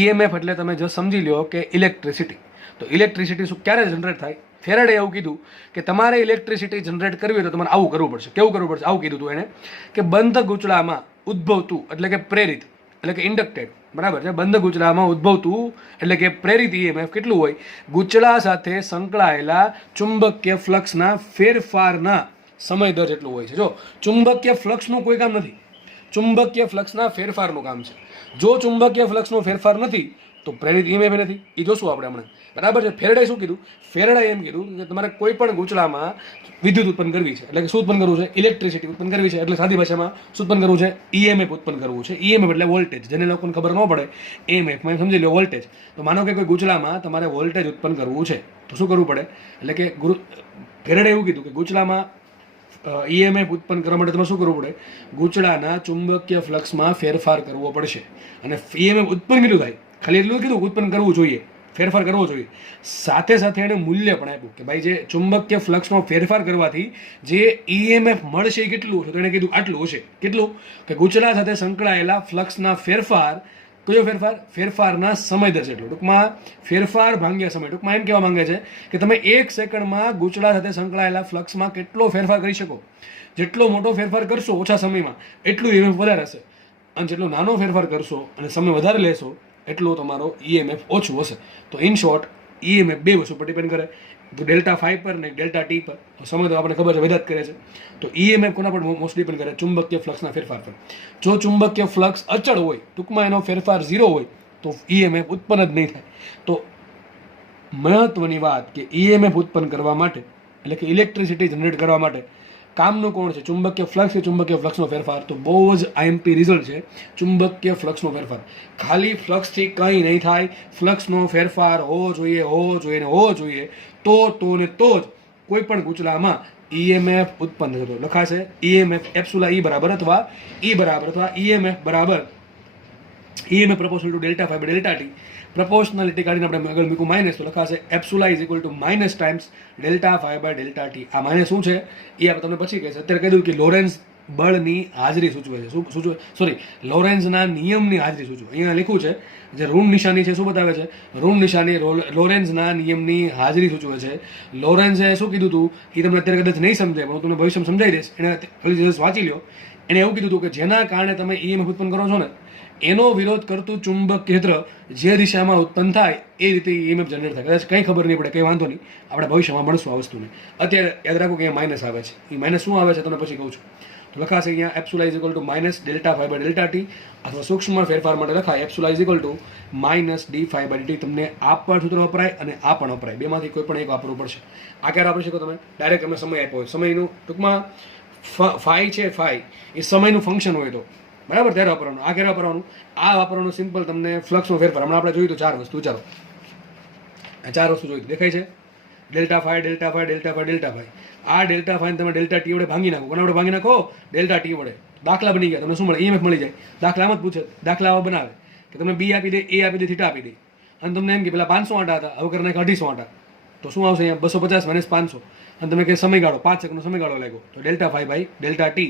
EMF એટલે તમે જો સમજી લો કે ઇલેક્ટ્રિસિટી. તો ઇલેક્ટ્રિસિટી શું ક્યારે જનરેટ થાય? ફેરાડે એવું કીધું કે તમારે ઇલેક્ટ્રિસિટી જનરેટ કરવી હોય તો તમારે આવું કરવું પડશે. કેવું કરવું પડશે? આવું કીધું હતું એણે કે બંધ ગૂંચળામાં ઉદ્ભવતું એટલે કે પ્રેરિત એટલે કે ઇન્ડક્ટેડ, બરાબર છે. બંધ ગૂંચળામાં ઉદ્ભવતું એટલે કે પ્રેરિત EMF કેટલું હોય? ગૂંચળા સાથે સંકળાયેલા ચુંબકીય ફ્લક્સના ફેરફારના સમય દર જેટલું હોય છે. જો ચુંબકીય ફ્લક્સનું કોઈ કામ નથી, ચુંબકીય ફ્લક્સના ફેરફારનું કામ છે. જો ચુંબકીય ફ્લક્સનો ફેરફાર નથી તો પ્રેરિત EMF નથી. એ જોશું આપણે હમણાં, બરાબર છે. ફેરાડે શું કીધું? ફેરાડે એમ કીધું કે તમારે કોઈ પણ ગૂંચળામાં વિદ્યુત ઉત્પન્ન કરવી છે, એટલે કે શું ઉત્પન્ન કરવું છે? ઇલેક્ટ્રિસિટી ઉત્પન્ન કરવી છે, એટલે સાદી ભાષામાં શું ઉત્પન્ન કરવું છે? EMF ઉત્પન્ન કરવું છે. EMF એટલે વોલ્ટેજ, જેને લોકોને ખબર ન પડે EMF માં સમજી લો વોલ્ટેજ. તો માનો કે કોઈ ગૂંચળામાં તમારે વોલ્ટેજ ઉત્પન્ન કરવું છે તો શું કરવું પડે? એટલે કે ફેરાડે એવું કીધું કે ગૂંચળામાં EMF ઉત્પન્ન કરવા માટે તમારે શું કરવું પડે? ગૂંચળાના ચુંબકીય ફ્લક્સમાં ફેરફાર કરવો પડશે. અને EMF ઉત્પન્ન કેટલું થાય? ખાલી એટલું કીધું ઉત્પન્ન કરવું જોઈએ, ફેરફાર કરવો જોઈએ. સાથે સાથે એણે મૂલ્ય પણ આપ્યું કે ભાઈ જે ચુંબકીય ફ્લક્સનો ફેરફાર કરવાથી જે EMF મળશે એ કેટલું છે? તો એણે કીધું આટલું હશે. કેટલું? કે ગૂંચળા સાથે સંકળાયેલા ફ્લક્સના ફેરફાર, કયો ફેરફાર? ફેરફારના સમય દર જેટલો. ટૂંકમાં ફેરફાર ભાગ્યા સમય. ટૂંકમાં એમ કહેવા માંગે છે કે તમે 1 સેકન્ડમાં ગૂંચળા સાથે સંકળાયેલા ફ્લક્સમાં કેટલો ફેરફાર કરી શકો. જેટલો મોટો ફેરફાર કરશો ઓછા સમયમાં એટલું EMF વધારે હશે, અને જેટલો નાનો ફેરફાર કરશો અને સમય વધારે લેશો એટલો તમારો EMF ઓછું હશે. તો ઇન શોર્ટ EMF બે વસ્તુ પર ડિપેન્ડ કરે, Δ∅ પર ને Δt પર. તો સમય તો આપણને ખબર છે વેદાત કરે છે. તો EMF કોના પર મોસ્ટ ડિપેન્ડ કરે? ચુંબકીય ફ્લક્સના ફેરફાર પર. જો ચુંબકીય ફ્લક્સ અચળ હોય, ટૂંકમાં એનો ફેરફાર 0 હોય, તો EMF ઉત્પન્ન જ નહીં થાય. તો મહત્વની વાત કે EMF ઉત્પન્ન કરવા માટે એટલે કે ઇલેક્ટ્રિસિટી જનરેટ કરવા માટે કામનું કોણ છે? ચુંબકીય ફ્લક્સ કે ચુંબકીય ફ્લક્સનો ફેરફાર. તો બહુ જ IMP રિઝલ્ટ છે ચુંબકીય ફ્લક્સનો ફેરફાર. ખાલી ફ્લક્સથી કંઈ નહીં થાય, ફ્લક્સનો ફેરફાર હોવો જોઈએ ને હોવો જોઈએ, તો ને તો જ કોઈ પણ ગૂંચળામાં EMF ઉત્પન્ન થતો. લખાશે EMF એપ્સિલોન E બરાબર અથવા EMF બરાબર EMF proportional to Δ∅/Δt. Proportionality કાઢીને આપણે આગળ મૂકું માઇનસ, તો લખાશે epsilon is equal two minus times Δ∅/Δt. આ માઇનસ શું છે એ આપણે તમને પછી કહેશે. અત્યારે કહી દઉં કે લોરેન્સ બળની હાજરી સૂચવે છે. શું સૂચવે? સોરી, લોરેન્ઝના નિયમની હાજરી સૂચવે. અહીંયા લખ્યું છે જે ઋણ નિશાની છે શું બતાવે છે? ઋણ નિશાની લોરેન્ઝના નિયમની હાજરી સૂચવે છે. લોરેન્ઝે શું કીધું હતું એ તમને અત્યારે કદાચ નહીં સમજાય, પણ હું તમને ભવિષ્યમાં સમજાવી દઈશ. એણે ફરી વાંચી લ્યો. એણે એવું કીધું હતું કે જેના કારણે તમે EMF ઉત્પન્ન કરો છો ને એનો વિરોધ કરતું ચુંબક ક્ષેત્ર જે દિશામાં ઉત્પન્ન થાય એ રીતે EMF જનરેટ થાય. કદાચ કંઈ ખબર નહીં પડે, કંઈ વાંધો નહીં, આપણે ભવિષ્યમાં મળશું આ વસ્તુને. અત્યારે યાદ રાખો કે અહીંયા માઇનસ આવે છે. એ માઇનસ શું આવે છે તમને પછી કહું છું. તો લખાશે અહીંયા epsilon is equal two minus Δ∅/Δt, અથવા સૂક્ષ્મ ફેરફાર માટે લખાય epsilon is equal two minus dϕ/dt. તમને આ પણ સૂત્ર વપરાય અને આ પણ વપરાય, બેમાંથી કોઈ પણ એક વાપરવું પડશે. આ ક્યારે વાપરી શકો તમે? ડાયરેક્ટ અમે સમય આપ્યો હોય, સમયનું ટૂંકમાં ફાઈ છે, ફાઈ એ સમયનું ફંક્શન હોય તો બરાબર ત્યારે વાપરવાનું. આ ક્યારે વાપરવાનું? આ વાપરવાનું સિમ્પલ તમને ફ્લક્સનો ફેરફાર. હમણાં આપણે જોયું તો 4 વસ્તુ. ચાલો આ 4 વસ્તુ જોઈ દેખાય છે? Δ∅, Δ∅. આ Δ∅ ને તમે Δt વડે ભાંગી નાખો. કોના વડે ભાંગી નાખો? Δt વડે. દાખલા બની ગયા. તમને શું મળે? EMF મળી જાય. દાખલામાં જ પૂછે, દાખલા બનાવે કે તમે B આપી દે, A આપી દે, θ આપી દે, અને તમને એમ કે પેલા 500 આંટા હતા, હવે કરીને 250 આંટા. તો શું આવશે અહીંયા? 250 - 500. અને તમે કે સમયગાળો 5 સેકન્ડનો સમયગાળો લાગ્યો, તો Δ∅/Δt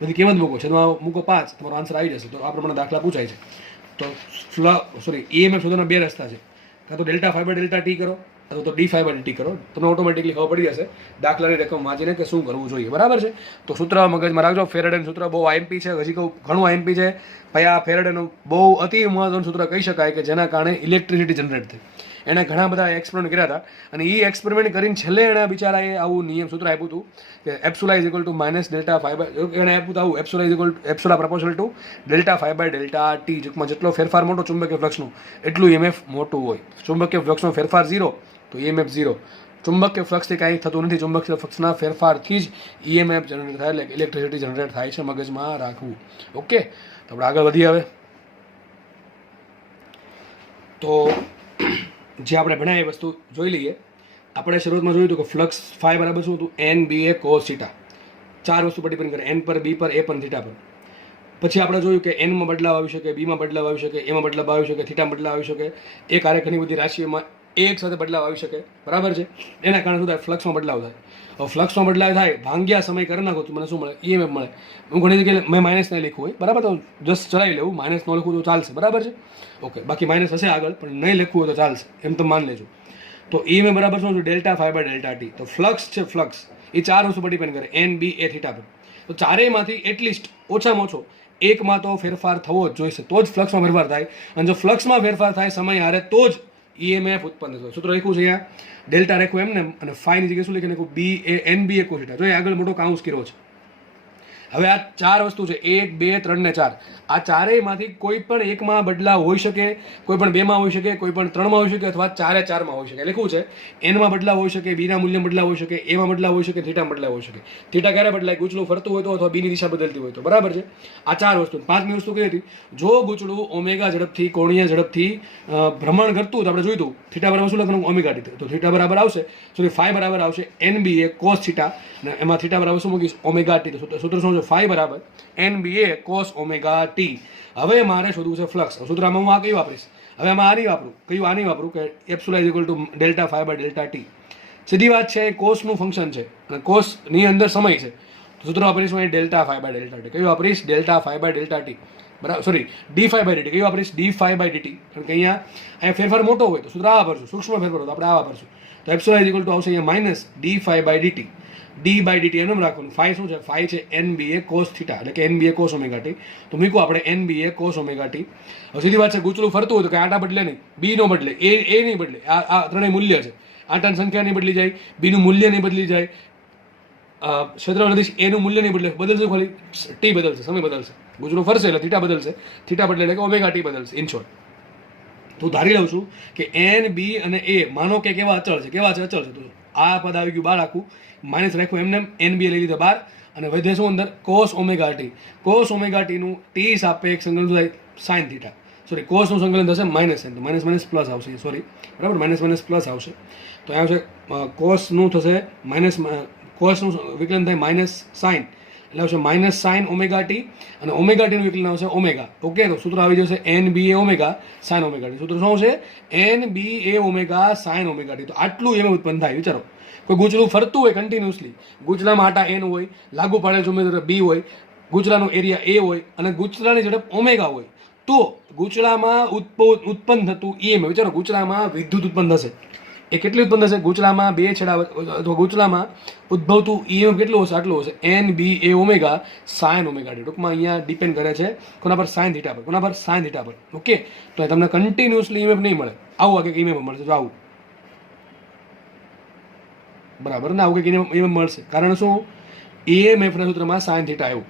બધી કિંમત મૂકો છે, મૂકો 5, તમારો આન્સર આવી જશે. તો આ પ્રમાણે દાખલા પૂછાય છે. તો EMF શોધવાના 2 રસ્તા છે. કાં તો Δ∅/Δt કરો, અથવા તો d5/dt કરો, તમને ઓટોમેટિકલી ખબર પડી જશે દાખલાની રકમ વાંચીને કે શું કરવું જોઈએ. બરાબર છે. તો સૂત્ર મગજમાં રાખજો. ફેરાડેનું સૂત્ર બહુ આઈએમપી છે, હજી કહું ઘણું આઈએમપી છે ભાઈ. આ ફેરાડેનું બહુ અતિ મહત્વનું સૂત્ર કહી શકાય કે જેના કારણે ઇલેક્ટ્રિસિટી જનરેટ થઈ. એણે ઘણા બધા એક્સપેરિમેન્ટ કર્યા હતા અને એ એક્સપેરિમેન્ટ કરીને છેલ્લે એણે બિચારાએ આવું નિયમ સૂત્ર આપ્યું હતું કે એપ્સુલા ઇઝ ઇક્વલ ટુ -Δ5 એણે આપ્યું હતું આવું epsilon is equal epsilon proportional to Δ5/Δt. ટૂંકમાં જેટલો ફેરફાર મોટો ચુંબકીય ફ્લક્સનું એટલું EMF મોટું હોય. ચુંબકીય ફ્લક્સનો ફેરફાર 0 તો EMF 0. ચુંબકીય ફ્લક્સથી કાંઈ થતું નથી, ચુંબકીય ફ્લક્સના ફેરફારથી જ EMF જનરેટ થાય, એટલે ઇલેક્ટ્રિસિટી જનરેટ થાય છે. મગજમાં રાખવું. ઓકે, તો આપણે આગળ વધીએ હવે. તો જે આપણે ભણ્યા એ વસ્તુ જોઈ લઈએ. આપણે શરૂઆતમાં જોયું હતું કે ફ્લક્સ ફાઈ બરાબર શું હતું? NBA cos θ. 4 વસ્તુ પર ડિપેન્ડ કરે, N પર, B પર, A પર, θ પર. પછી આપણે જોયું કે N માં બદલાવ આવી શકે, B માં બદલાવ આવી શકે, A માં બદલાવ આવી શકે, θ માં બદલાવ આવી શકે. એ કાર્ય ઘણી બધી રાશિઓમાં એક સાથે બદલાવ આવી શકે. બરાબર છે. એના કારણે શું થાય? ફ્લક્સમાં બદલાવ થાય. હવે ફ્લક્સમાં બદલાવ થાય, ભાંગ્યા સમય કરી નાખો તો મને શું મળે? EMF મળે. હું ઘણી જગ્યાએ મેં માઇનસ નહીં લખ્યું હોય, બરાબર, તો જસ્ટ ચલાવી લેવું. માઇનસ ન લખવું તો ચાલશે. બરાબર છે. ઓકે, બાકી માઇનસ હશે આગળ, પણ નહીં લખવું હોય તો ચાલશે, એમ તો માન લેજો. તો EMF બરાબર શું છે? Δ5/Δt. તો ફ્લક્સ છે, ફ્લક્સ એ 4 વસ્તુ પર ડિપેન્ડ કરે, N, B, A, θ પર. તો ચારેયમાંથી એટલીસ્ટ ઓછામાં ઓછો એકમાં તો ફેરફાર થવો જ જોઈશે, તો જ ફ્લક્સમાં ફેરફાર થાય. અને જો ફ્લક્સમાં ફેરફાર થાય સમય હારે તો જ EMF ઉત્પન્ન થશે. સૂત્ર લખ્યું છે અહીંયા, ડેલ્ટા રાખ્યું એમને, અને ફાઈની જગ્યાએ શું લખી નાખ્યું? NBA cos θ. જો આગળ મોટો કાઉન્સ કર્યો છે. હવે આ 4 વસ્તુ છે, 1, 2, 3 ને 4. આ ચારેયમાંથી કોઈ પણ એકમાં બદલાવ હોઈ શકે, કોઈ પણ 2 માં હોઈ શકે, કોઈ પણ 3 માં હોઈ શકે, અથવા 4 માં હોઈ શકે. લખ્યું છે N માં બદલાવ હોઈ શકે, B ના મૂલ્યમાં બદલાવ હોઈ શકે, A માં બદલાવ હોઈ શકે, θ માં બદલાવ હોઈ શકે. θ ક્યારે બદલાય? ગૂંચળું ફરતું હોય તો, અથવા B ની દિશા બદલતી હોય તો. બરાબર છે. આ 4 વસ્તુ. 5મી વસ્તુ કઈ હતી? જો ગૂંચળું ઓમેગા ઝડપથી, કોણીય ઝડપથી ભ્રમણ કરતું, તો આપણે જોયું હતું θ બરાબર શું લખવાનું? Omega t. તો θ બરાબર આવશે, સોરી ફાઈ બરાબર આવશે NBA cos θ, અને એમાં θ બરાબર શું મૂકીશ? Omega t. તો સૂત્ર શું છે? ફાઈ બરાબર NBA cos ઓમેગા t. હવે મારે શોધવું છે ફ્લક્સ. સૂત્રમાં હું આ કયું વાપરીશ? હવે આમાં આ નહીં વાપરું. કયું આ નહીં વાપરું કે એપ્સુલા ઇઝ ઇક્વલ ટુ Δ5/Δt. સીધી વાત છે, કોસનું ફંક્શન છે અને કોસની અંદર સમય છે. તો સૂત્ર વાપરીશું અહીં Δ5/Δt. કયું વાપરીશ? Δ5/Δt. બરાબર, સોરી d5/dt. કયું વાપરીશ? d5/dt. કારણ કે અહીંયા ફેરફાર મોટો હોય તો સૂત્ર આ વાપરશું, સૂક્ષ્મ ફેરફાર હોય તો આપણે આ વાપરશું. તો એપ્સુલા ઇઝ ઇક્વલ ટુ આવશે અહીંયા -d5/dt. d/dt એનું રાખવાનું. ફાઈ શું છે? ફાઈ છે NBA cos θ, એટલે કે NBA cos ઓમેગા t. તો મૂકો આપણે NBA cos ઓમેગા t. હવે સીધી વાત છે, ગૂંચળું ફરતું હોય તો કે આટા બદલે નહીં, B નો બદલે, A નહીં બદલે. આ ત્રણેય મૂલ્ય છે. આટાની સંખ્યા નહીં બદલી જાય, B નું મૂલ્ય નહીં બદલી જાય, ક્ષેત્ર નથી, A નું મૂલ્ય નહીં બદલે. બદલશે ખાલી t બદલશે, સમય બદલશે. ગૂંચળું ફરશે એટલે θ બદલશે, θ બદલે એટલે કે ઓમેગા t બદલશે. ઇન શોર્ટ તો ધારી લઉં છું કે N, B અને A માનો કે કેવા અચળ છે. કેવા છે? અચળ છે. તો આ પદ આવી ગયું બહાર, આખું માઇનસ રાખ્યું એમને, NBA લઈ લીધા બહાર, અને વધે શું અંદર? cos omega t. cos omega t નું t સાપેક્ષ સંકલન થાય sin θ. સોરી, cos નું સંકલન થશે માઇનસ n, તો માઇનસ માઇનસ પ્લસ આવશે. સોરી, બરાબર, માઇનસ માઇનસ પ્લસ આવશે. તો અહીંયા છે cos નું થશે માઇનસ, cos નું વિકલન થાય માઇનસ sin, એટલે આવશે માઇનસ સાઇન ઓમેગા ટી, અને ઓમેગા ટીનું વિકલન આવશે ઓમેગા. ઓકે, તો સૂત્ર આવી જશે NBA omega sine omega T. સૂત્ર શું છે? NBA omega sine omega T. તો આટલું એમાં ઉત્પન્ન થાય. વિચારો, કોઈ ગૂંચળું ફરતું હોય કન્ટિન્યુઅસલી, ગૂંચળામાં આટા N હોય, લાગુ પાડેલ ચુંબકીય B હોય, ગૂંચળાનો એરિયા A હોય, અને ગૂંચળાની ઝડપ ઓમેગા હોય, તો ગૂંચળામાં ઉત્પન્ન થતું EMF, વિચારો, ગૂંચળામાં વિદ્યુત ઉત્પન્ન થશે. એ કેટલી ઉત્પન્ન થશે? ગૂંચળામાં 2 છેડા અથવા ગૂંચળામાં ઉદ્ભવતું EMF કેટલું હશે? આટલું હશે, NBA omega sine omega T. ટૂંકમાં અહીંયા ડિપેન્ડ કરે છે કોના પર? સાઇન થીટા પર. કોના પર? સાઇન થીટા પર. ઓકે, તો તમને કન્ટિન્યુઅસલી EMF નહીં મળે. આવું આ કંઈક EMF મળશે. તો આવું બરાબર ને, આવું કંઈક EMF મળશે. કારણ શું? EMFના સૂત્રમાં સાઇન થીટા આવ્યું.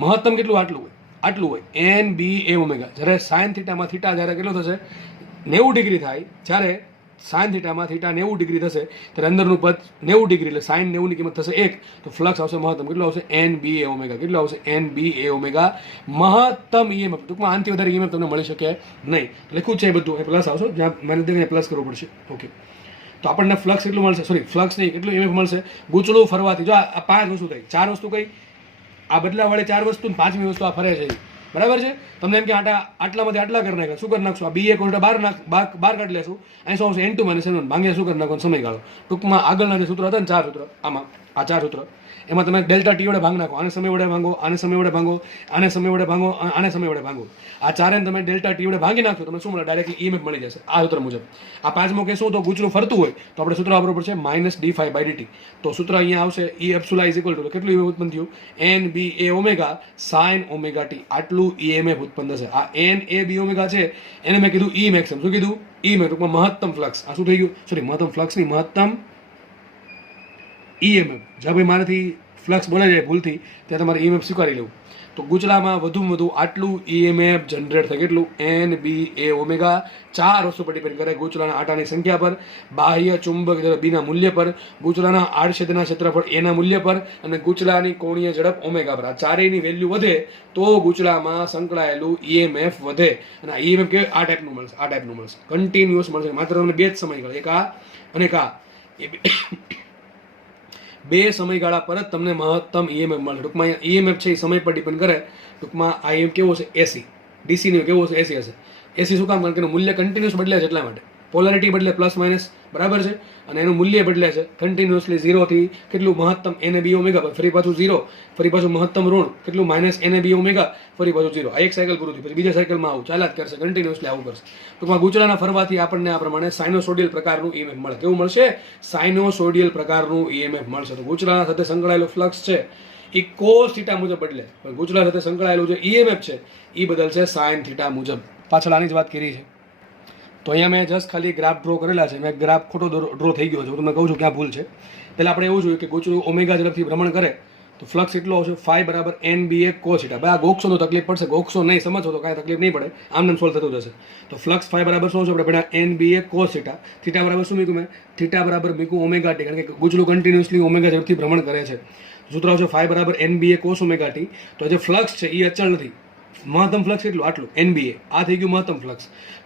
મહત્તમ કેટલું? આટલું હોય, આટલું હોય, NBA ઓમેગા. જ્યારે સાઇન થીટામાં થીટા જ્યારે કેટલો થશે? 90 ડિગ્રી થાય. જ્યારે સાઇન થીટામાં થીટા 90 ડિગ્રી થશે, ત્યારે અંદરનું પદ 90 ડિગ્રી, એટલે સાઇન 90 ની કિંમત થશે 1. તો ફ્લક્સ આવશે મહત્તમ. કેટલો આવશે? NBA omega. કેટલો આવશે? NBA ઓમેગા મહત્તમ EMF. ટૂંકમાં આનાથી વધારે EMF તમને મળી શકે નહીં. લખ્યું છે એ બધું, એ પ્લસ આવશે, જ્યાં મને પ્લસ કરવું પડશે. ઓકે, તો આપણને ફ્લક્સ કેટલું મળશે? સોરી, ફ્લક્સ નહીં, કેટલું EMF મળશે? ગૂંચળું ફરવાથી. જો આ 5 વસ્તુ થઈ, 4 વસ્તુ કઈ? આ બદલાવાળી 4 વસ્તુ, 5મી વસ્તુ આ ફરે છે. બરાબર છે. તમને એમ કે આટલામાંથી આટલા કરી નાખ્યા, શું કરી નાખશું? આ BA કોન્ટા બહાર કાઢી લેશું. અહીં શું આવશે? N2 - N1. ભાંગ્યા શું કરી નાખો? સમયગાળો. ટૂંકમાં આગળના જે સૂત્ર હતા ને 4 સૂત્ર, આમાં આ 4 સૂત્ર, એમાં તમે ડેલ્ટા ટી વડે ભાગ નાખો, આને સમય વડે ભાંગો, આને સમય વડે ભાંગો, આને સમય વડે ભાંગો, આને સમય વડે ભાંગો. આ ચારેને તમે ડેલ્ટા ટી વડે ભાંગી નાખો, તમને શું મળે? ડાયરેક્ટલી ઈએમએફ મળી જશે આ સૂત્ર મુજબ. આ પાંચમો કેસ શું તો ગૂંચળું ફરતું હોય તો આપણે સૂત્ર વાપરવું પડશે -d∅/dt. તો સૂત્ર અહીંયા આવશે E epsilon is equal two કેટલું ઈએમએફ ઉત્પન્ન થયું? NBA omega sin omega t. આટલું ઈએમએફ ઉત્પન્ન થશે. આ NAB ઓમેગા છે એને મેં કીધું E મેક્સિમમ. શું કીધું? E મેં ટૂંકમાં મહત્તમ ફ્લક્સ. આ શું થઈ ગયું? સોરી, મહત્તમ ફ્લક્સ ની મહત્તમ ઈએમએફ. જ્યાં ભાઈ મારાથી ફ્લક્સ બોલાઈ જાય ભૂલથી ત્યાં તમારે ઈએમએફ સ્વીકારી લેવું. તો ગૂંચળામાં વધુમાં વધુ આટલું ઈએમએફ જનરેટ થાય. કેટલું? NBA omega. 4 વસ્તુ પર ડિપેન્ડ કરે: ગૂંચળાના આટાની સંખ્યા પર, બાહ્ય ચુંબક બીના મૂલ્ય પર, ગૂંચળાના આડછેદના ક્ષેત્રફળ એના મૂલ્ય પર અને ગૂંચળાની કોણીય ઝડપ ઓમેગા પર. આ ચારેયની વેલ્યુ વધે તો ગૂંચળામાં સંકળાયેલું ઈએમએફ વધે. અને આ ઈએમએફ કે આ ટાઈપનું મળશે, આ ટાઈપનું મળશે, કન્ટિન્યુઅસ મળશે. માત્ર તમને બે જ સમયગાળા, એક આ અને એક આ, બે સમયગાળા પર જ તમને મહત્તમ ઈએમએફ મળે. ટૂંકમાં અહીંયા ઈએમએફ છે એ સમય પર ડિપેન્ડ કરે. ટૂંકમાં આ ઈએમએફ કેવો છે? એસી. ડીસીની કેવો છે? એસી હશે. એસી શું કામ? કારણ કે એનું મૂલ્ય કન્ટિન્યુઅસ બદલે છે એટલા માટે. પોલારિટી બદલે પ્લસ માઇનસ, બરાબર છે, અને એનું મૂલ્ય બદલે છે કન્ટિન્યુઅસલી 0 થી કેટલું મહત્તમ NAB ઓમેગા પર, ફરી પાછું 0, ફરી પાછું મહત્તમ ઋણ કેટલું -NAB ઓમેગા, ફરી પાછું 0. આ એક સાયકલ પૂરું થયું, પછી બીજા સાયકલમાં આવું ચાલ્યા જ કરશે, કન્ટિન્યુઅસલી આવું કરશે. ટૂંકમાં ગૂંચળાના ફરવાથી આપણને આ પ્રમાણે સાઇનોસોડિયલ પ્રકારનું ઈએમએફ મળે. કેવું મળશે? સાઇનોસોડિયલ પ્રકારનું ઈએમએફ મળશે. તો ગૂંચળાના સાથે સંકળાયેલો ફ્લક્સ છે એ cos થીટા મુજબ બદલે, પણ ગૂંચળા સાથે સંકળાયેલું જે ઈએમએફ છે એ બદલશે sin થીટા મુજબ. પાછળ આની જ વાત કરી છે. તો અહીંયા મેં જસ્ટ ખાલી ગ્રાફ ડ્રો કરેલા છે. મેં ગ્રાફ ખોટો ડ્રો થઈ ગયો છે, હું તમને કહું છું ક્યાં ભૂલ છે. પહેલાં આપણે એવું જોયું કે ગૂંચળું ઓમેગા ઝડપથી ભ્રમણ કરે તો ફ્લક્સ એટલો આવશે phi બરાબર NBA cos થીટા. ભાઈ આ ગોખશો તો તકલીફ પડશે, ગોખશો નહીં સમજો તો કાંઈ તકલીફ નહીં પડે, આમને સોલ્વ થતું જશે. તો ફ્લક્સ phi બરાબર શું છે? આપણે પહેલાં NBA cos થીટા. થીટા બરાબર શું મૂક્યું મેં? થીટા બરાબર મૂક્યું ઓમેગા ટી, કારણ કે ગૂંચળું કન્ટિન્યુઅસલી ઓમેગા ઝડપથી ભ્રમણ કરે છે. સૂત્ર આવશે phi બરાબર NBA cos ઓમેગા ટી. તો જે ફ્લક્સ છે એ અચળ નથી. મહત્તમ ફ્લક્સ કેટલું? આટલું NBA. આ થઈ ગયું મહત્તમ ફ્લક્સ.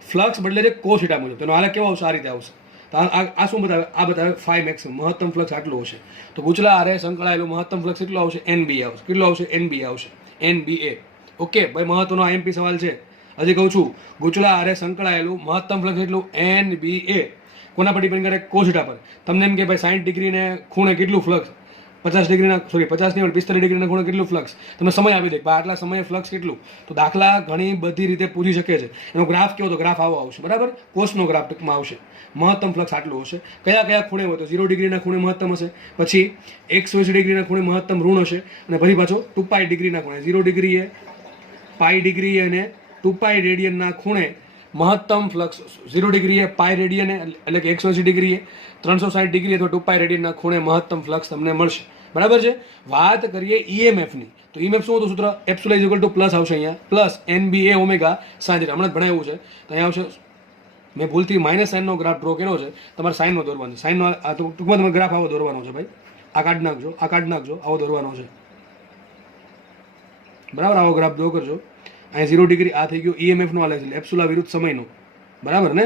ફ્લક્સ બદલે છે cos થીટા મુજબ. તેનો આલેખ કેવો આવશે? આ રીતે આવશે. તો આ શું બતાવે? આ બતાવે phi મેક્સિમમ. મહત્તમ ફ્લક્સ આટલું હશે. તો ગૂંચળા આરે સંકળાયેલું મહત્તમ ફ્લક્સ કેટલું આવશે? NBA આવશે. કેટલું આવશે? NBA આવશે. NBA. ઓકે ભાઈ, મહત્વનો આ MP સવાલ છે. હજી કહું છું, ગૂંચળા આરે સંકળાયેલું મહત્તમ ફ્લક્સ એટલું NBA. કોના પર ડિપેન્ડ કરે? cos થીટા પર. તમને એમ કે ભાઈ 60 ડિગ્રીને ખૂણે કેટલું ફ્લક્સ? 50 ડિગ્રીના, સોરી 50 નહીં, 45 ડિગ્રીના ખૂણે કેટલું ફ્લક્સ? તમે સમય આપી દે, આટલા સમયે ફ્લક્સ કેટલું? તો દાખલા ઘણી બધી રીતે પૂછી શકે છે. એનો ગ્રાફ કેવો? તો ગ્રાફ આવો આવશે, બરાબર. કોસનો ગ્રાફ ટૂંકમાં આવશે. મહત્તમ ફ્લક્સ આટલું હશે. કયા કયા ખૂણે હોય? તો 0 ડિગ્રીના ખૂણે મહત્તમ હશે, પછી 180 ડિગ્રીના ખૂણે મહત્તમ ઋણ હશે, અને પછી પાછો 2π ડિગ્રીના ખૂણે, 0 ડિગ્રીએ, પાઈ ડિગ્રીએ અને 2π રેડિયનના ખૂણે મહત્તમ ફ્લક્સ. 0 ડિગ્રીએ, પાઈ રેડિયને એટલે કે 180 ડિગ્રીએ, 360 ડિગ્રી અથવા 2π રેડિયનના ખૂણે મહત્તમ ફ્લક્સ તમને મળશે, બરાબર છે. વાત કરીએ ઈએમએફની. તો ઈએમએફ શું હતું? સૂત્ર epsilon is equal two plus આવશે અહીંયા, plus NBA omega sin theta. હમણાં જ ભણાવ્યું છે. તો અહીંયા આવશે, મેં ભૂલથી માઇનસ સાઇનનો ગ્રાફ ડ્રો કર્યો છે, તમારે સાઇનનો દોરવાનો છે. સાઇનનો ટૂંકમાં તમે ગ્રાફ આવો દોરવાનો છે ભાઈ. આ કાઢ નાખજો, આ કાઢ નાખજો, આવો દોરવાનો છે, બરાબર. આવો ગ્રાફ ડ્રો કરજો. અહીંયા 0 ડિગ્રી આ થઈ ગયું ઈએમએફનો આલેખ છે, એપ્સિલોન વિરુદ્ધ સમયનો, બરાબર ને.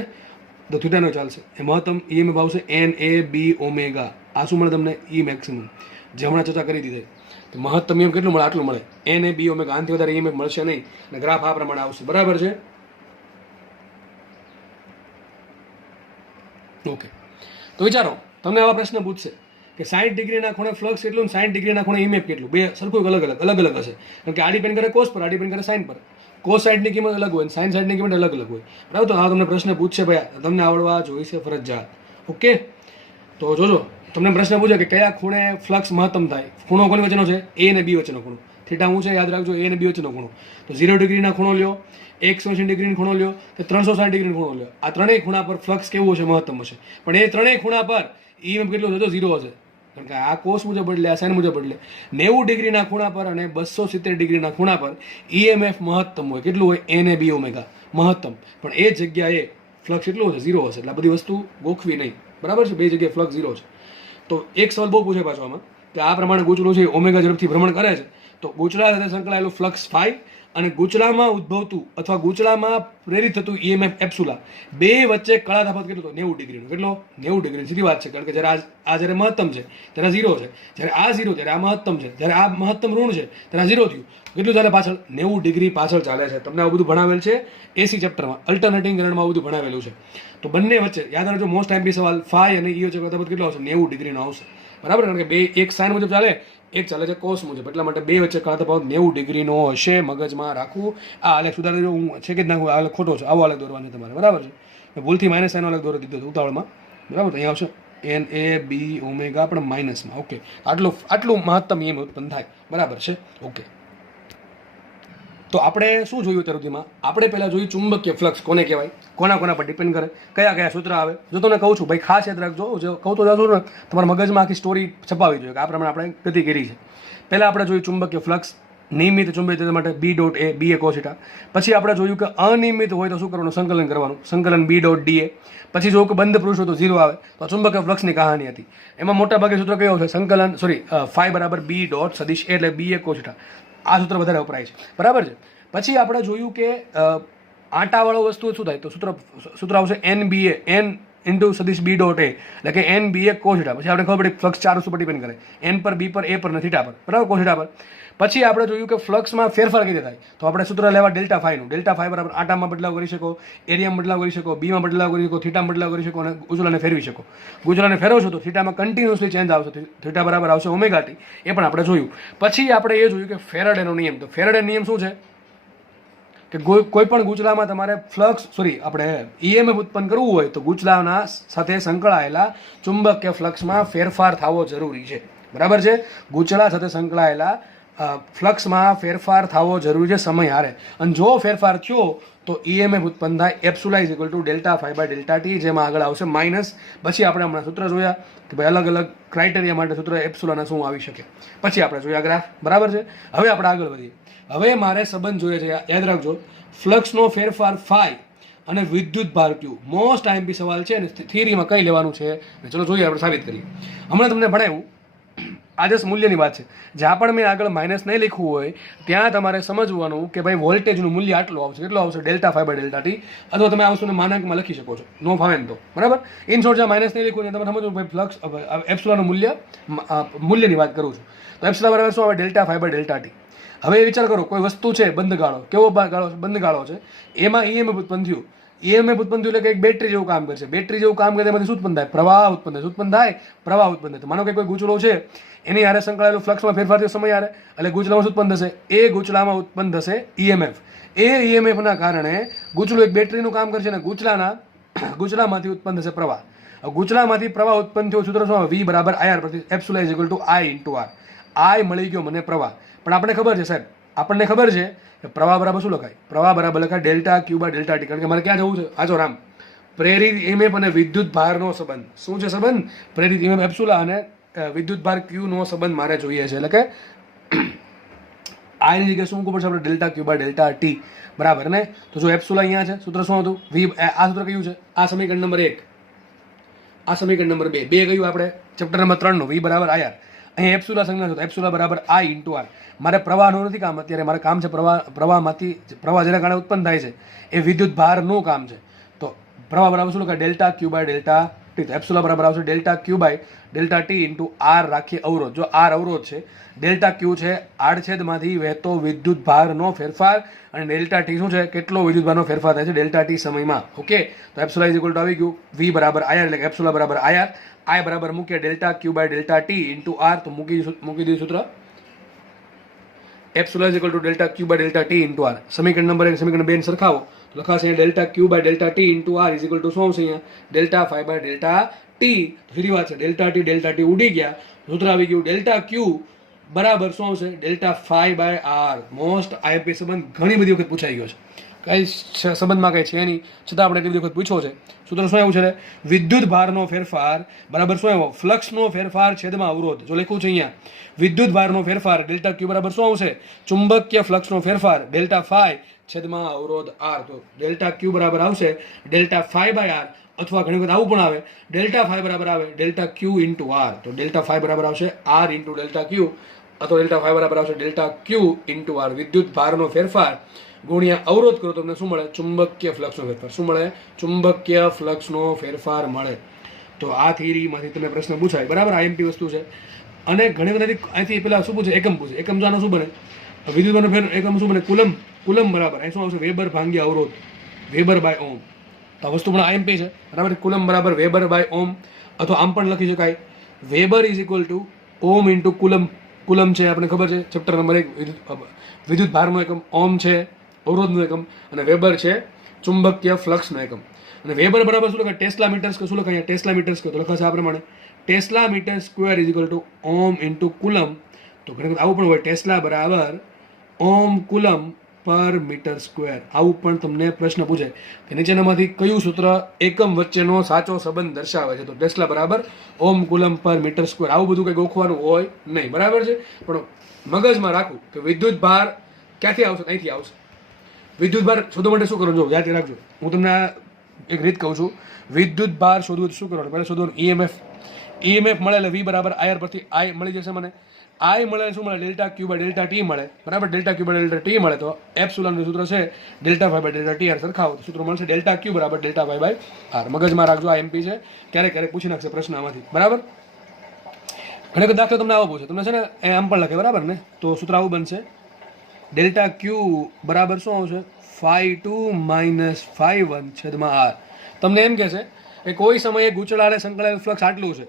તો થીટાનો ચાલશે. એ મહત્તમ ઈએમએફ આવશે NAB ઓમેગા. આ શું મળે તમને? E મેક્સિમમ, જે હમણાં ચર્ચા કરી દીધી. તો મહત્તમ ઈએમએફ કેટલું મળે? આટલું મળે. NAB omega. આનાથી વધારે ઈએમએફ મળશે નહીં, અને ગ્રાફ આ પ્રમાણે આવશે, બરાબર છે. ઓકે, તો વિચારો, તમને આવા પ્રશ્ન પૂછશે કે 60 ડિગ્રીના ખૂણે ફ્લક્સ કેટલું, 60 ડિગ્રીના ખૂણે ઈએમએફ કેટલું? બે સરખું અલગ અલગ હશે, કારણ કે આ ડિપેન્ડ કરે કોસ પર, આ ડિપેન્ડ કરે સાઇન પર. કોસ સાઇડની કિંમત અલગ હોય, સાઇન સાઇડની કિંમત અલગ અલગ હોય, બરાબર. તો આ તમને પ્રશ્ન પૂછશે ભાઈ, તમને આવડવા જોઈશે ફરજિયાત. ઓકે, તો જોજો, તમને પ્રશ્ન પૂછે કે કયા ખૂણે ફ્લક્સ મહત્તમ થાય. ખૂણો કોની વચ્ચેનો છે? A અને B વચ્ચેનો ખૂણો. થીટા હું છે યાદ રાખજો, A અને B વચ્ચેનો ખૂણો. તો 0 ડિગ્રીના ખૂણો લ્યો, 180 ડિગ્રીનો ખૂણો લ્યો, કે 360 ડિગ્રીનો ખૂણો લ્યો. આ ત્રણેય ખૂણા પર ફ્લક્સ કેવું હશે? મહત્તમ હશે. પણ એ ત્રણેય ખૂણા પર ઈએમએફ કેટલું હશે? તો 0 હશે, કારણ કે આ કોસ મુજબ બદલે, આ સાઇન મુજબ બદલે. 90 ડિગ્રીના ખૂણા પર અને 270 ડિગ્રીના ખૂણા પર ઈએમએફ મહત્તમ હોય. કેટલું હોય? NAB ઓમેગા મહત્તમ. પણ એ જગ્યાએ ફ્લક્સ કેટલું હશે? 0 હશે. એટલે આ બધી વસ્તુ ગોખવી નહીં, બરાબર છે. બે જગ્યાએ ફ્લક્સ 0 છે. તો એક સવાલ બહુ પૂછે પાછો આમાં, કે આ પ્રમાણે ગૂંચળું છે ઓમેગા ઝડપથી ભ્રમણ કરે છે, તો ગૂંચળા સાથે સંકળાયેલું ફ્લક્સ phi અને ગૂંચળામાં ઉદ્ભવતું અથવા ગૂંચળામાં પ્રેરિત થતું ઈએમએફ એપ્સિલોન, બે વચ્ચે કળા તફાવત કેટલો? 90 ડિગ્રીનો. કેટલો? 90 ડિગ્રી. સીધી વાત છે, કારણ કે જ્યારે આ જ્યારે મહત્તમ છે ત્યારે 0 છે, જ્યારે આ 0 ત્યારે આ મહત્તમ છે, જ્યારે આ મહત્તમ ઋણ છે ત્યારે આ 0 થયું. કેટલું ચાલે પાછળ? 90 ડિગ્રી પાછળ ચાલે છે. તમને આવું બધું ભણાવેલ છે એસી ચેપ્ટરમાં, અલ્ટરનેટિંગ કરંટમાં બધું ભણાવેલું છે. તો બંને વચ્ચે યાદ રાખજો, મોસ્ટ ટાઈમ બી સવાલ phi અને E વચ્ચે તફાવત કેટલો આવશે? 90 ડિગ્રીનો આવશે. બરાબર, કારણ કે બે એક સાઇન મુજબ ચાલે, એક ચાલે છે કોસ મુજબ, એટલા માટે બે વચ્ચે કાં તફાવત 90 ડિગ્રીનો હશે. મગજમાં રાખવું. આ આલેખ સુધારે જો હું છે કે જ નાખું, આ આલેખ ખોટો છે, આવો આલેખ દોરવાનો છે તમારે, બરાબર છે. મેં ભૂલથી માઇનસ સાઇન આલેખ દોરી દીધો ઉતાવળમાં, બરાબર. તો અહીંયા આવશે NAB ω આપણે માઇનસમાં. ઓકે, આટલું મહત્તમ EM ઉત્પન્ન થાય, બરાબર છે. ઓકે, તો આપણે શું જોયું અત્યાર સુધીમાં? આપણે પહેલાં જોયું ચુંબકીય ફ્લક્સ કોને કહેવાય, કોના પર ડિપેન્ડ કરે, કયા કયા સૂત્ર આવે. જો તમને કહું છું ભાઈ ખાસ યાદ રાખજો, જો કહું તો જાજો ને તમારા મગજમાં આખી સ્ટોરી છપાવી જોઈએ કે આ પ્રમાણે આપણે ગતિ કરી છે. પહેલાં આપણે જોયું ચુંબકીય ફ્લક્સ, નિયમિત ચુંબકીય માટે B.A, BA cosθ. પછી આપણે જોયું કે અનિયમિત હોય તો શું કરવાનું, સંકલન કરવાનું, સંકલન B.DA. પછી જો કે બંધ પુરુષ હોય તો 0 આવે, તો ચુંબકીય ફ્લક્સની કહાની હતી. એમાં મોટા ભાગે સૂત્ર કયો છે, સંકલન ફાઈ બરાબર B ડોટ સદિશ એટલે BA cosθ. આ સૂત્ર વધારે વપરાય છે, બરાબર છે. પછી આપણે જોયું કે આંટાવાળો વસ્તુ શું થાય, તો સૂત્ર આવશે NBA, N ઇન્ટુ સદિશ B ડોટ A, એટલે કે NBA cosθ. પછી આપણે ખબર પડી ફ્લક્સ 4 વસ્તુ પર ડિપેન્ડ કરે, N પર, B પર, A પર ને થીટા પર, બરાબર, cosθ પર. પછી આપણે જોયું કે ફ્લક્સમાં ફેરફાર કઈ રીતે થાય, તો આપણે સૂત્ર લેવા ડેલ્ટા ફાઈનું. ડેલ્ટા ફાઈ બરાબર આટામાં બદલાવ કરી શકો, એરિયામાં બદલાવ કરી શકો, બીમાં બદલાવ કરી શકો, થીટામાં બદલાવ કરી શકો અને ગુચલાને ફેરવી શકો. ગુચલાને ફેરવશો તો થીટામાં કન્ટિન્યુઅસલી ચેન્જ આવશે, થીટા બરાબર આવશે ઓમેગા ટી, એ પણ આપણે જોયું. પછી આપણે એ જોયું કે ફેરાડેનો નિયમ. તો ફેરાડે નિયમ શું છે કે કોઈ પણ ગુચલામાં તમારે આપણે EMF ઉત્પન્ન કરવું હોય તો ગુચલાના સાથે સંકળાયેલા ચુંબકીય ફ્લક્સમાં ફેરફાર થવો જરૂરી છે, બરાબર છે. ગુચલા સાથે સંકળાયેલા ફ્લક્સમાં ફેરફાર થવો જરૂરી છે સમય હારે. અને જો ફેરફાર થયો તો EMF ઉત્પન્ન થાય epsilon is equal to delta phi by delta t, જેમાં આગળ આવશે માઇનસ. પછી આપણે હમણાં સૂત્ર જોયા કે ભાઈ અલગ અલગ ક્રાઇટેરિયા માટે સૂત્ર એપ્સુલાના શું આવી શકે. પછી આપણે જોયા ગ્રાફ, બરાબર છે. હવે આપણે આગળ વધીએ. હવે મારે સંબંધ જોઈએ છે, યાદ રાખજો, ફ્લક્સનો ફેરફાર ફાઈ અને વિદ્યુત ભાર Q. મોસ્ટ IMP સવાલ છે અને થિયરીમાં કઈ લેવાનું છે, ચલો જોઈએ, આપણે સાબિત કરીએ. હમણાં તમને ભણાવ્યું, આજે મૂલ્યની વાત છે. જ્યાં પણ મેં આગળ માઇનસ નહીં લખવું હોય ત્યાં તમારે સમજવાનું કે ભાઈ વોલ્ટેજનું મૂલ્ય આટલું આવશે, કેટલું આવશે, delta phi by delta T. અથવા તમે આ વસ્તુને માનાંકમાં લખી શકો છો, નો ફાવે ને તો, બરાબર. ઇન શોર્ટ, જ્યાં માઇનસ નહીં લખવું તમે સમજવું ભાઈ ફ્લક્સ એપ્સુલાનું મૂલ્યની વાત કરું છું. તો એપ્સુલા બરાબર શું આવે, delta phi by delta T. હવે વિચાર કરો, કોઈ વસ્તુ છે બંધ ગાળો, કેવો ગાળો, બંધ ગાળો છે, એમાં EMF ઉત્પન્ન થયું. EMF ઉત્પન્ન થયું એટલે કે એક બેટરી જેવું કામ કરશે. બેટરી જેવું કામ કરે એમાંથી શું ઉત્પન્ન થાય, પ્રવાહ ઉત્પન્ન થાય, પ્રવાહ ઉત્પન્ન થાય. માનો કે કોઈ ગુચલો છે, એની હારે સંકળાયેલું ફ્લક્સમાં ફેરફાર થયો સમય હારે, એટલે ગુચલામાં ઉત્પન્ન થશે, એ ગુચલામાં ઉત્પન્ન થશે EMF. એ EMFના કારણે ગુચલું એક બેટરીનું કામ કરશે અને ગુચલામાંથી ઉત્પન્ન થશે પ્રવાહ. ગુચલામાંથી પ્રવાહ ઉત્પન્ન થયો, સૂત્ર શું આવે, V બરાબર IR, epsilon is equal to I into R. I મળી ગયો મને પ્રવાહ. પણ આપણને ખબર છે સાહેબ, આપણને ખબર છે કે પ્રવાહ બરાબર શું લખાય, પ્રવાહ બરાબર લખાય delta Q by delta T. કારણ કે મારે ક્યાં જવું છે, આજો રામ, પ્રેરિત EMF અને વિદ્યુત ભારનો સંબંધ. શું છે સંબંધ, પ્રેરિત EMF એપ્સુલા અને વિદ્યુત ભાર Q નો સંબંધ મારે જોઈએ છે. એટલે કે I ની જગ્યાએ શું મૂકવું પડશે આપણે, delta Q by delta T, બરાબર ને. તો જો એપ્સુલા અહીંયા છે, સૂત્ર શું હતું, V. આ સૂત્ર કયું છે, આ સમીકરણ નંબર 1, આ સમીકરણ નંબર 2. કયું આપણે ચેપ્ટર નંબર 3 નું, V બરાબર IR. અહીંયા એપ્સુલા સંજ્ઞા છે, એપ્સુલા બરાબર I ઇન્ટુ R. મારે પ્રવાહનું નથી કામ અત્યારે, મારે કામ છે પ્રવાહમાંથી પ્રવાહ જેના કારણે ઉત્પન્ન થાય છે એ વિદ્યુત ભારનું કામ છે. તો પ્રવાહ બરાબર શું લખાય, delta Q by delta T. તો એપ્સુલા બરાબર આવશે delta Q by delta T into R. રાખીએ અવરોધ, જો R અવરોધ છે, ડેલ્ટા Q છે આડછેદમાંથી વહેતો વિદ્યુત ભારનો ફેરફાર, અને ડેલ્ટા ટી શું છે, કેટલો વિદ્યુત ભારનો ફેરફાર થાય છે ડેલ્ટા ટી સમયમાં. ઓકે, તો એપ્સુલા ઇઝ ઇક્વલ ટુ આવી ગયું V બરાબર IR, એટલે કે એપ્સુલા બરાબર IR. I બરાબર મૂકીએ delta Q by delta T into R. તો મૂકી દીધું સૂત્ર, epsilon is equal to delta Q by delta T into R. સમીકરણ નંબર 1 સમીકરણ 2 સરખાવો તો લખાશે અહીંયા delta Q by delta T into R is equal to શું આવશે, અહીંયા delta phi by delta t. ફરી વાત છે, ડેલ્ટા ટી ઉડી ગયા, સૂત્ર આવી ગયું ડેલ્ટા Q બરાબર શું આવશે, delta phi by R. Most IMP સંબંધ ઘણી બધી વખત પૂછાઈ ગયો છે, કઈ સંબંધમાં કઈ છે નહીં, છતાં આપણે કેટલી વખત પૂછ્યો છે. સૂત્ર શું આવ્યું છે, વિદ્યુત ભારનો ફેરફાર બરાબર શું આવ્યો, ફ્લક્સનો ફેરફાર છેદમાં અવરોધ. જો લખ્યું છે અહીંયા વિદ્યુત ભારનો ફેરફાર ડેલ્ટા Q બરાબર શું આવશે, ચુંબકીય ફ્લક્સનો ફેરફાર ડેલ્ટા ફાઈ છેદમાં અવરોધ R. તો ડેલ્ટા Q બરાબર આવશે ડેલ્ટા ફાઈ બાય R, અથવા ઘણી વખત આવું પણ આવે, ડેલ્ટા ફાઈ બરાબર આવે ડેલ્ટા Q ઇન્ટુ R. તો ડેલ્ટા ફાઈ બરાબર આવશે R ઇન્ટુ ડેલ્ટા Q, અથવા ડેલ્ટા ફાઈ બરાબર આવશે ડેલ્ટા Q ઇન્ટુ R. વિદ્યુત ભારનો ફેરફાર ગુણ્યા અવરોધ કરો, તમને શું મળે, ચુંબકીય ફ્લક્સનો ફેરફાર. શું મળે, ચુંબકીય ફ્લક્સનો ફેરફાર મળે. તો આ થિયરીમાંથી તમને પ્રશ્ન પૂછાય, બરાબર, IMP વસ્તુ છે. અને ઘણી બધી અહીંથી પેલા શું પૂછે, એકમ પૂછે. એકમ જાનો શું બને, વિદ્યુતનો ફેર એકમ શું બને, કુલમ બરાબર. અહીં શું આવશે, વેબર ભાંગ્યા અવરોધ, વેબર બાય ઓમ. તો આ વસ્તુ પણ IMP છે, બરાબર. કુલમ બરાબર વેબર બાય ઓમ, અથવા આમ પણ લખી શકાય weber is equal to ohm into coulomb. Coulomb છે આપણે ખબર છે, ચેપ્ટર નંબર 1 વિદ્યુત ભારનો એકમ, ઓમ છે અવરોધનો એકમ, અને વેબર છે ચુંબકીય ફ્લક્સનો એકમ. અને વેબર બરાબર શું લખાય? ટેસ્લા મીટર્સ કે શું લખાય? ટેસ્લા મીટર્સ કે તો લખાશે આ પ્રમાણે tesla metre square is equal to ohm into coulomb. તો ઘણી વખત આવું પણ હોય, ટેસ્લા બરાબર ઓમ કુલમ પર મીટર સ્ક્વેર. આવું પણ તમને પ્રશ્ન પૂછાય કે નીચેનામાંથી કયું સૂત્ર એકમ વચ્ચેનો સાચો સંબંધ દર્શાવે છે? તો ટેસ્લા બરાબર ઓમ કુલમ પર મીટર સ્ક્વેર. આવું બધું કંઈ ગોખવાનું હોય નહીં, બરાબર છે. પણ મગજમાં રાખવું કે વિદ્યુત ભાર ક્યાંથી આવશે? અહીંથી આવશે. વિદ્યુત ભાર શોધવા માટે શું કરવું? જો યાદ રાખજો, હું તમને એક રીત કહું છું. વિદ્યુત ભાર શોધવું શું કરવાનું? પહેલાં શોધવાનું ઈએમએફ. ઈએમએફ મળે એટલે વી બરાબર આઈઆર પરથી આઈ મળી જશે મને. આઈ મળે શું મળે? Delta Q by delta T મળે, બરાબર. Delta Q by delta T મળે તો એપ્સિલોનનું સૂત્ર છે delta Y by delta T R. સરખાવો તો સૂત્ર મળશે ડેલ્ટા ક્યુ બરાબર ડેલ્ટા વાય બાય આર. મગજમાં રાખજો, આ એમપી છે, ક્યારેક ક્યારેક પૂછી નાખશે પ્રશ્ન આમાંથી, બરાબર. ઘણી વખત દાખલો તમને આવો પૂછે, તમને છે ને એ આમ પણ લખે, બરાબર ને. તો સૂત્ર આવું બનશે ડેલ્ટા ક્યુ બરાબર શું આવશે? φ2 માઇનસ φ1 છેદમાં આર. તમને એમ કહે છે કે કોઈ સમયે ગૂંચળાને સંકળાયેલ ફ્લક્સ આટલું છે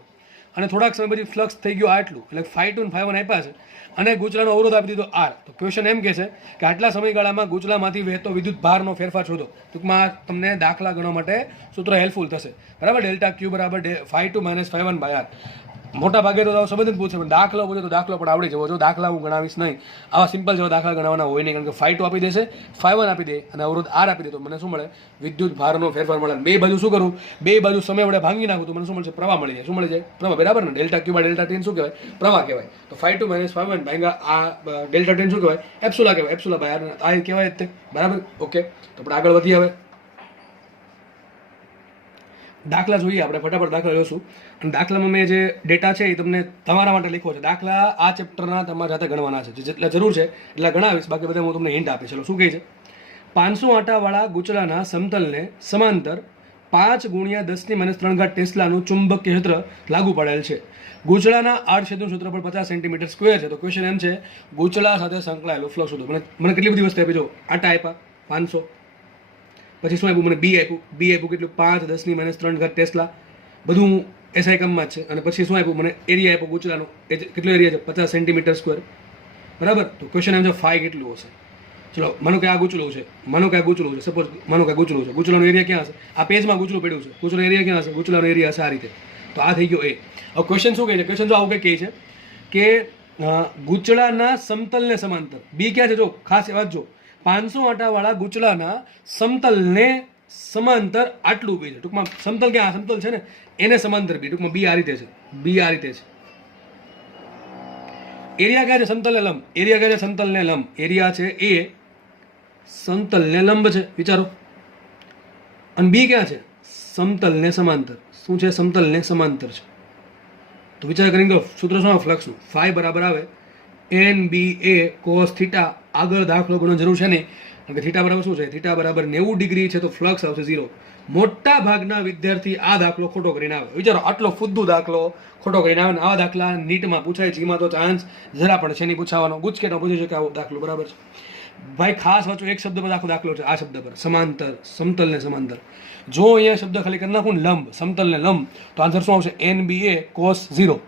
અને થોડાક સમય પછી ફ્લક્સ થઈ ગયું આટલું, એટલે φ2 અને φ1 આપ્યા છે અને ગૂંચળાનો અવરોધ આપી દીધો આર. તો ક્વેશ્ચન એમ કહે છે કે આટલા સમયગાળામાં ગૂંચળામાંથી વહેતો વિદ્યુત ભારનો ફેરફાર શોધો. ટૂંકમાં તમને દાખલા ગણવા માટે સૂત્ર હેલ્પફુલ થશે, બરાબર. ડેલ્ટા ક્યુ બરાબર φ2 માઇનસ φ1 બાય આર. મોટા ભાગે તો સંબંધ જ પૂછે, પણ દાખલો પૂછે તો દાખલો પણ આવડી જવો. જો દાખલા હું ગણાવીશ નહીં, આવા સિમ્પલ જેવા દાખલા ગણાવવાના હોય નહીં, કારણ કે φ2 આપી દેશે, φ1 આપી દે અને અવરોધ આર આપી દે તો મને શું મળે? વિદ્યુત ભારનો ફેરફાર મળે. બે બાજુ શું કરું? બે બાજુ સમય વડે ભાંગી નાખું તો મને શું મળશે? પ્રવાહ મળી જાય. શું મળી જાય? પ્રવાહ, બરાબર ને. Delta Q by delta T શું કહેવાય? પ્રવાહ કહેવાય. તો φ2 માઇનસ φ1 ભાંગા આ ડેલ્ટા ટી શું કહેવાય? એપ્સિલા કહેવાય. એપ્સિલા બાય આર આ કહેવાય જ તે, બરાબર. ઓકે, તો આપણે આગળ વધીએ. હવે દાખલા જોઈએ આપણે, ફટાફટ દાખલા જોશું. અને દાખલામાં મેં જે ડેટા છે એ તમને તમારા માટે લખ્યો છે. દાખલા આ ચેપ્ટરના તમારા જાતે ગણવાના છે, જેટલા જરૂર છે એટલા ગણાવીશ, બાકી બધા હું તમને હિન્ટ આપીશ. ચલો શું કહે છે? 500 આંટાવાળા ગૂંચળાના સમતલને સમાંતર 5 × 10⁻³ ટેસ્લાનું ચુંબકીય ક્ષેત્ર લાગુ પાડેલ છે. ગૂંચળાના આડછેદનું ક્ષેત્રફળ 50 સેન્ટીમીટર સ્ક્વેર છે. તો ક્વેશ્ચન એમ છે ગૂંચળા સાથે સંકળાયેલો ફ્લક્સ શોધો. મને કેટલી બધી વસ્તુ આપી? જો આંટા આપ્યા 500, પછી શું આપ્યું મને? બી આપ્યું. બી આપ્યું કેટલું? 5 × 10⁻³ ટેસ્લા, બધું એસઆઈ કામમાં જ છે. અને પછી શું આપ્યું મને? એરિયા આપ્યો ગૂંચળાનો. એ કેટલો એરિયા છે? 50 સેન્ટીમીટર સ્ક્વેર, બરાબર. તો ક્વેશ્ચન એમ છે ફાઈ કેટલું હશે? ચલો માનો કે આ ગૂંચળું છે, માનો કે આ ગૂંચળું છે, સપોઝ માનો કે ગૂંચળું છે. ગૂંચળાનો એરિયા ક્યાં હશે? આ પેજમાં ગૂંચળું પડ્યું છે, ગૂંચળાનો એરિયા ક્યાં હશે? ગૂંચળાનો એરિયા હશે આ રીતે. તો આ થઈ ગયો એ. હવે ક્વેશ્ચન શું કહે છે? ક્વેશ્ચન જો આવું કંઈક કહે છે કે ગૂંચળાના સમતલને સમાંતર. બી ક્યાં છે? જો ખાસ વાત જો, 500 આંટાવાળા ગૂંચળાના સમતલને સમાંતર આટલું બી છે. ટૂંકમાં સમતલ ક્યાં? આ સમતલ છે ને એને સમાંતર બી. ટૂંકમાં બી આ રીતે છે, બી આ રીતે છે. એરિયા ક્યાં છે? સમતલને લંબ. એરિયા ક્યાં છે? સમતલને લંબ. એરિયા છે એ સમતલને લંબ છે, વિચારો. અને બી ક્યાં છે? સમતલને સમાંતર. શું છે? સમતલને સમાંતર છે. તો વિચાર કરી દો સૂત્ર શું? ફ્લક્સનું ફાઈ બરાબર આવે NBA cos થીટા. આગળ દાખલો ગણવાની જરૂર છે નહીં, કારણ કે થીટા બરાબર શું છે? થીટા બરાબર 90 ડિગ્રી છે, તો ફ્લક્સ આવશે 0. મોટા ભાગના વિદ્યાર્થી આ દાખલો ખોટો કરીને આવે. વિચારો આટલો ફુદ્દુ દાખલો ખોટો કરીને આવે ને આવા દાખલા નીટમાં પૂછાય. જીમાં તો ચાન્સ જરા પણ છે નહીં પૂછાવાનો. ગુજકેટમાં પૂછી શકે આવો દાખલો, બરાબર છે. ભાઈ ખાસ વાંચો, એક શબ્દ પર આખો દાખલો છે. આ શબ્દ પર સમાંતર, સમતલને સમાંતર. જો અહીંયા શબ્દ ખાલી કરી નાખું ને લંબ, સમતલને લંબ, તો આન્સર શું આવશે? NBA cos 0.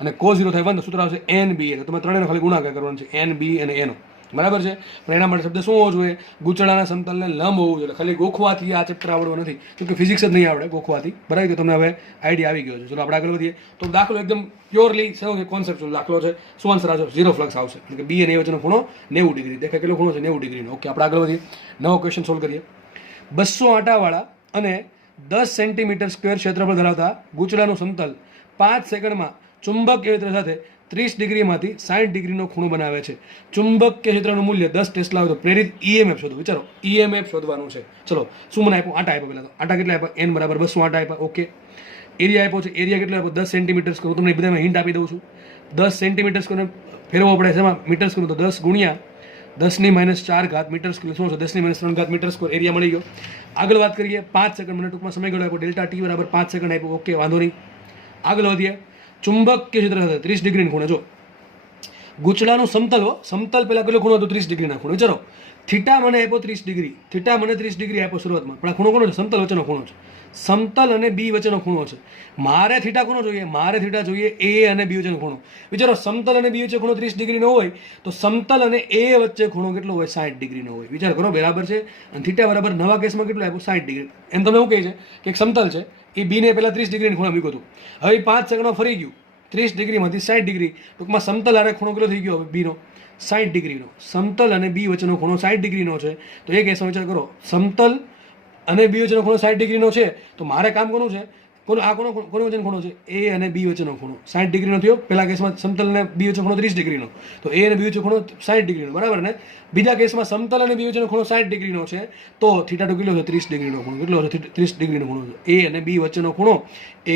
અને cos 0 થાય 1 તો સૂત્ર આવશે NBA. તો તમે ત્રણેયનો ખાલી ગુણાકાર કરવાનો છે, NB અને એનો, બરાબર છે. પણ એના માટે શબ્દ શું હોવો જોઈએ? ગૂંચળાના સમતલને લંબ હોવું જોઈએ. ખાલી ગોખવાથી આ ચેપ્ટર આવડવો નથી, કેમ કે ફિઝિક્સ જ નહીં આવડે ગોખવાથી, બરાબર. કે તમને હવે આઈડિયા આવી ગયો છે. ચલો આપણે આગળ વધીએ. તો દાખલો એકદમ પ્યોરલી કોન્સેપ્ચ્યુઅલ દાખલો છે. શું આન્સર આવશે? 0 ફ્લક્સ આવશે. એટલે કે બી અને એ વચ્ચેનો ખૂણો 90 ડિગ્રી. દેખાય કેટલો ખૂણો છે? 90 ડિગ્રીનો. ઓકે, આપણે આગળ વધીએ. નવો ક્વેશ્ચન સોલ્વ કરીએ. 200 આંટાવાળા અને 10 સેન્ટીમીટર સ્ક્વેર ક્ષેત્રફળ ધરાવતા ગૂંચળાનું સમતલ 5 સેકન્ડમાં ચુંબકીય ક્ષેત્ર સાથે 30 ડિગ્રીમાંથી 60 ડિગ્રીનો ખૂણો બનાવે છે. ચુંબકીય ક્ષેત્રનું મૂલ્ય 10 ટેસ્લા હોય તો પ્રેરિત EMF શોધો. વિચારો, EMF શોધવાનું છે. ચલો શું મને આપ્યું? આંટા આપ્યા. પહેલાં તો આંટા કેટલા આપ્યા? N બરાબર 200 આંટા આપ્યા. ઓકે, એરિયા આપ્યો છે. એરિયા કેટલો આપ્યો? 10 સેન્ટીમીટર સ્ક્વેર. તમને બધામાં હિન્ટ આપી દઉં છું. 10 સેન્ટીમીટર સ્ક્વેર ફેરવવો પડે છે એમાં મીટર સ્ક્વેર. તો 10 ગુણ્યા 10⁻⁴ મીટર સ્ક્વેર શું છે? 10⁻³ મીટર સ્ક્વેર એરિયા મળી ગયો. આગળ વાત કરીએ. 5 સેકન્ડ મને ટૂંકમાં સમયગાળો આપ્યો. ડેલ્ટા ટી બરાબર 5 સેકન્ડ આપ્યું. ઓકે, વાંધો નહીં. આગળ વધીએ. ચુંબકીય ક્ષેત્ર સાથે 30 ડિગ્રીનો ખૂણો. જો ગૂંચળાનું સમતલ હો, સમતલ પહેલા કેટલો ખૂણો હતો? 30 ડિગ્રીના ખૂણો. વિચારો થીટા મને આપ્યો 30 ડિગ્રી, થીટા મને 30 ડિગ્રી આપ્યો શરૂઆતમાં, પણ આ ખૂણો કોનો છે? સમતલ વચ્ચેનો ખૂણો છે. સમતલ અને બી વચ્ચેનો ખૂણો છે. મારે થીટા કોનો જોઈએ? મારે થીટા જોઈએ એ અને બી વચ્ચેનો ખૂણો. વિચારો, સમતલ અને બી વચ્ચે ખૂણો 30 ડિગ્રીનો હોય તો સમતલ અને એ વચ્ચે ખૂણો કેટલો હોય? 60 ડિગ્રીનો હોય. વિચાર કરો, બરાબર છે. અને થીટા બરાબર નવા કેસમાં કેટલો આપ્યો? 60 ડિગ્રી. એમ તમે એવું કહે છે કે એક સમતલ છે, એ બીને પહેલાં 30 ડિગ્રીની ખૂણા મૂક્યું હતું, હવે 5 સેકન્ડમાં ફરી ગયું 30 ડિગ્રીમાંથી 60 ડિગ્રી. ટૂંકમાં સમતલ આરે ખૂણો કેટલો થઈ ગયો હવે? બીનો 60 ડિગ્રીનો. સમતલ અને બી વચ્ચેનો ખૂણો 60 ડિગ્રીનો છે. તો એ કેસમાં વિચાર કરો, સમતલ અને બી વચ્ચેનો ખૂણો 60 ડિગ્રીનો છે, તો મારે કામ કોનું છે? કોનો વચ્ચેનો ખૂણો છે? એ અને બી વચ્ચેનો ખૂણો 60 ડિગ્રીનો થયો. પહેલા કેસમાં સમતલ અને બી વચ્ચે ખૂણો 30 ડિગ્રીનો, તો એ અને બી વચ્ચે ખૂણો 60 ડિગ્રીનો, બરાબર ને? બીજા કેસમાં સમતલ અને બી વચ્ચેનો ખૂણો 60 ડિગ્રીનો છે, તો થીટા ટુ કેટલો છે? 30 ડિગ્રીનો ખૂણો. કેટલો છે? 30 ડિગ્રીનો ખૂણો છે. એ અને બી વચ્ચેનો ખૂણો,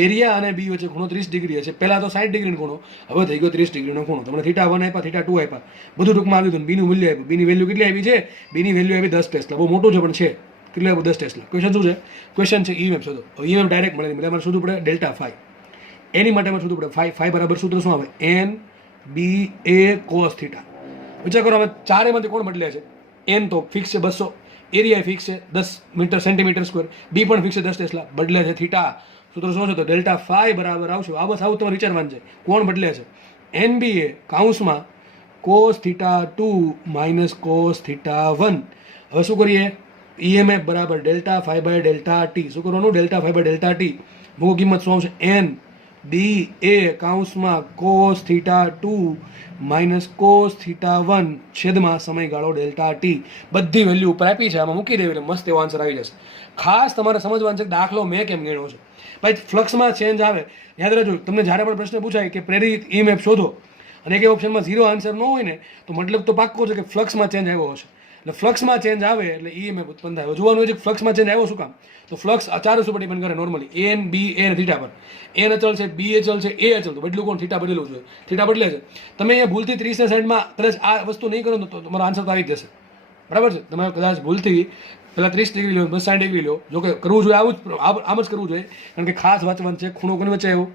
એરિયા અને બી વચ્ચે ખૂણો 30 ડિગ્રી છે. પહેલા તો 60 ડિગ્રીનો ખૂણો, હવે થઈ ગયો 30 ડિગ્રીનો ખૂણો. તમને થીટા 1 આપ્યા, થીટા 2 આપ્યા, બધું ટૂંકમાં આવ્યું હતું. બીનું મૂલ્ય આપ્યું. બીની વેલ્યુ કેટલી આવી છે? બીની વેલ્યુ આવી 10 ટેસ્લા. બહુ મોટું છે પણ છે. કેટલું આપ્યું? 10 ટેસ્લા. ક્વેશ્ચન શું છે? ક્વેશ્ચન છે ઈએમએફ શોધો. ઈએમએફ ડાયરેક્ટ મળે એટલે અમારે શોધવું પડે ડેલ્ટા ફાઈ. એની માટે અમારે શોધવું પડે ફાઈ બરાબર સૂત્ર શું આવે? એન બી એ કોસ થીટા. વિચાર કરો, અમે ચારેમાંથી કોણ બદલે છે? એન તો ફિક્સ છે 200, એરિયા ફિક્સ છે 10 મીટર સેન્ટીમીટર સ્ક્વેર, બી પણ ફિક્સ છે 10 ટેસ્લા. બદલે છે થીટા. સૂત્ર શું છે? તો ડેલ્ટા ફાઈ બરાબર આવશે. આ બસ આવું તમારે વિચારવાનું છે. કોણ બદલે છે? એન બી એ કૌંસમાં cos theta 2 minus cos theta 1. હવે શું કરીએ? ઈએમએફ બરાબર delta phi by delta T. શું કરવાનું? Delta phi by delta T. મૂકો કિંમત શું આવશે? એન બી એ કૌંસમાં cos theta 2 minus cos theta 1 છેદમાં સમયગાળો ડેલ્ટા ટી. બધી વેલ્યુ ઉપર આપી છે, આમાં મૂકી દેવી એટલે મસ્ત એવો આન્સર આવી જશે. ખાસ તમારે સમજવાનું છે કે દાખલો મેં કેમ ગણ્યો છે. ભાઈ, ફ્લક્સમાં ચેન્જ આવે, યાદ રાખજો, તમને જ્યારે પણ પ્રશ્ન પૂછાય કે પ્રેરિત ઈએમએફ શોધો અને એક ઓપ્શનમાં 0 આન્સર ન હોય ને, તો મતલબ તો પાક્કો છે કે ફ્લક્સમાં ચેન્જ આવ્યો હશે. એટલે ફ્લક્સમાં ચેન્જ આવે એટલે ઈએમએફ ઉત્પન્ન થાય. જોવાનું છે કે ફ્લક્સમાં ચેન્જ આવ્યો શું કામ? તો ફ્લક્સ ચાર વસ્તુ પર ડિપેન્ડ કરે નોર્મલી. એન બી એ અને થીટા પર. એન અચળ છે, બી અચળ છે, એ અચળ. તો બદલું કોણ? થીટા બદલવું જોઈએ. થીટા બદલે છે. તમે અહીંયા ભૂલથી 30 ને 60માં કદાચ આ વસ્તુ નહીં કરો તો તમારો આન્સર તો આવી જ જશે, બરાબર છે? તમે કદાચ ભૂલથી પહેલાં 30 ડિગ્રી લો, 60 ડિગ્રી લો, જો કે કરવું જોઈએ આમ જ કરવું જોઈએ, કારણ કે ખાસ વાંચવાનું છે. ખૂણો કોની વચ્ચે આવ્યો?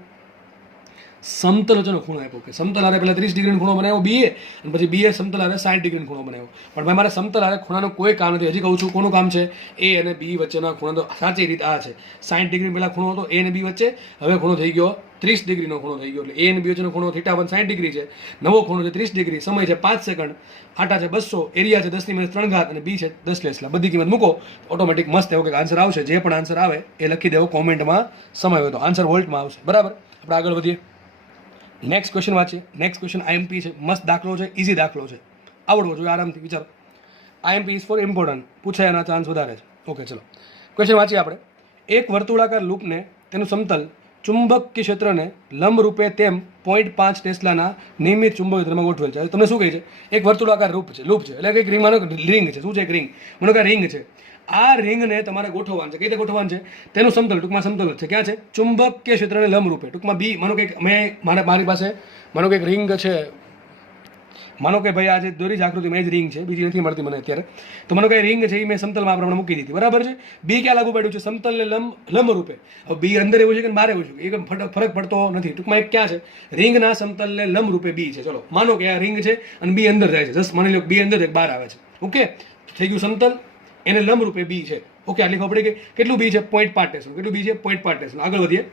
સમતલ વચ્ચેનો ખૂણો આપ્યો કે સમતલ આરે પહેલા 30 ડિગ્રીનો ખૂણો બનાવ્યો બીએ, અને પછી બીએ સમતલ આરે 60 ડિગ્રીનો ખૂણો બનાવ્યો. પણ ભાઈ, મારે સમતલ આરે ખૂણાનું કોઈ કામ નથી. હજી કહું છું, કોનું કામ છે? એ અને બી વચ્ચેના ખૂણા. તો સાચી રીત આ છે. 60 ડિગ્રી પહેલા ખૂણો હતો એ અને બી વચ્ચે, હવે ખૂણો થઈ ગયો 30 ડિગ્રીનો ખૂણો થઈ ગયો. એટલે એ અને બી વચ્ચેનો ખૂણો થીટા 1 60 ડિગ્રી છે, નવો ખૂણો છે 30 ડિગ્રી, સમય છે 5 સેકન્ડ, આટા છે 200, એરિયા છે 10⁻³ અને બી છે 10 ટેસ્લા. બધી કિંમત મૂકો, ઓટોમેટિક મસ્ત એવો કે આન્સર આવશે. જે પણ આન્સર આવે એ લખી દેવો કોમેન્ટમાં, સમય હોય તો આન્સર વોલ્ટમાં આવશે, બરાબર? આપણે આગળ વધીએ. નેક્સ્ટ ક્વેશ્ચન વાંચીએ. નેક્સ્ટ ક્વેશ્ચન આઈએમપી છે. મસ્ત દાખલો છે, ઇઝી દાખલો છે, આવડવો જોઈએ આરામથી. વિચારો, આઈએમપી ઇઝ ફોર ઇમ્પોર્ટન્ટ, પૂછાય એના ચાન્સ વધારે છે. ઓકે, ચલો ક્વેશ્ચન વાંચીએ આપણે. એક વર્તુળાકાર લૂપને તેનું સમતલ ચુંબકીય ક્ષેત્રને લંબ રૂપે તેમ 0.5 ટેસ્લાના નિયમિત ચુંબકીય ક્ષેત્રમાં ગોઠવેલ છે. તમને શું કહે છે? એક વર્તુળાકાર લૂપ છે, એટલે કે એક રિંગ, માનો રિંગ છે. શું છે? એક રિંગ. માનો કે રિંગ છે. આ રિંગને તમારે ગોઠવવાનું છે. કઈ રીતે ગોઠવવાનું છે? તેનું સમતલ, ટૂંકમાં સમતલ છે, ક્યાં છે? ચુંબકીય ક્ષેત્રને લંબ રૂપે. ટૂંકમાં બી, માનો કે મારી પાસે માનો કે એક રિંગ છે. માનો કે ભાઈ આજે દોરી આકૃતિ મેં જ રિંગ છે, બીજી નથી મળતી મને અત્યારે. તો માનો કે રિંગ છે એ મેં સમતલમાં આપણે મૂકી દીધી, બરાબર છે? બી ક્યાં લાગુ પડ્યું છે? સમતલને લંબ રૂપે. હવે બી અંદર એવું છે કે બહાર એવું છે, એક ફરક પડતો નથી. ટૂંકમાં એક ક્યાં છે? રિંગના સમતલને લંબ રૂપે બી છે. ચલો, માનો કે આ રિંગ છે અને બી અંદર જાય છે. જસ્ટ માની લો બી અંદર બહાર આવે છે. ઓકે, થઈ ગયું સમતલ, એને લંબ રૂપે બી છે. ઓકે, આટલી ખબર પડી કે કેટલું બી છે? 0.5 ટેસ્લા. કેટલું બી છે? 0.5 ટેસ્લા. આગળ વધીએ.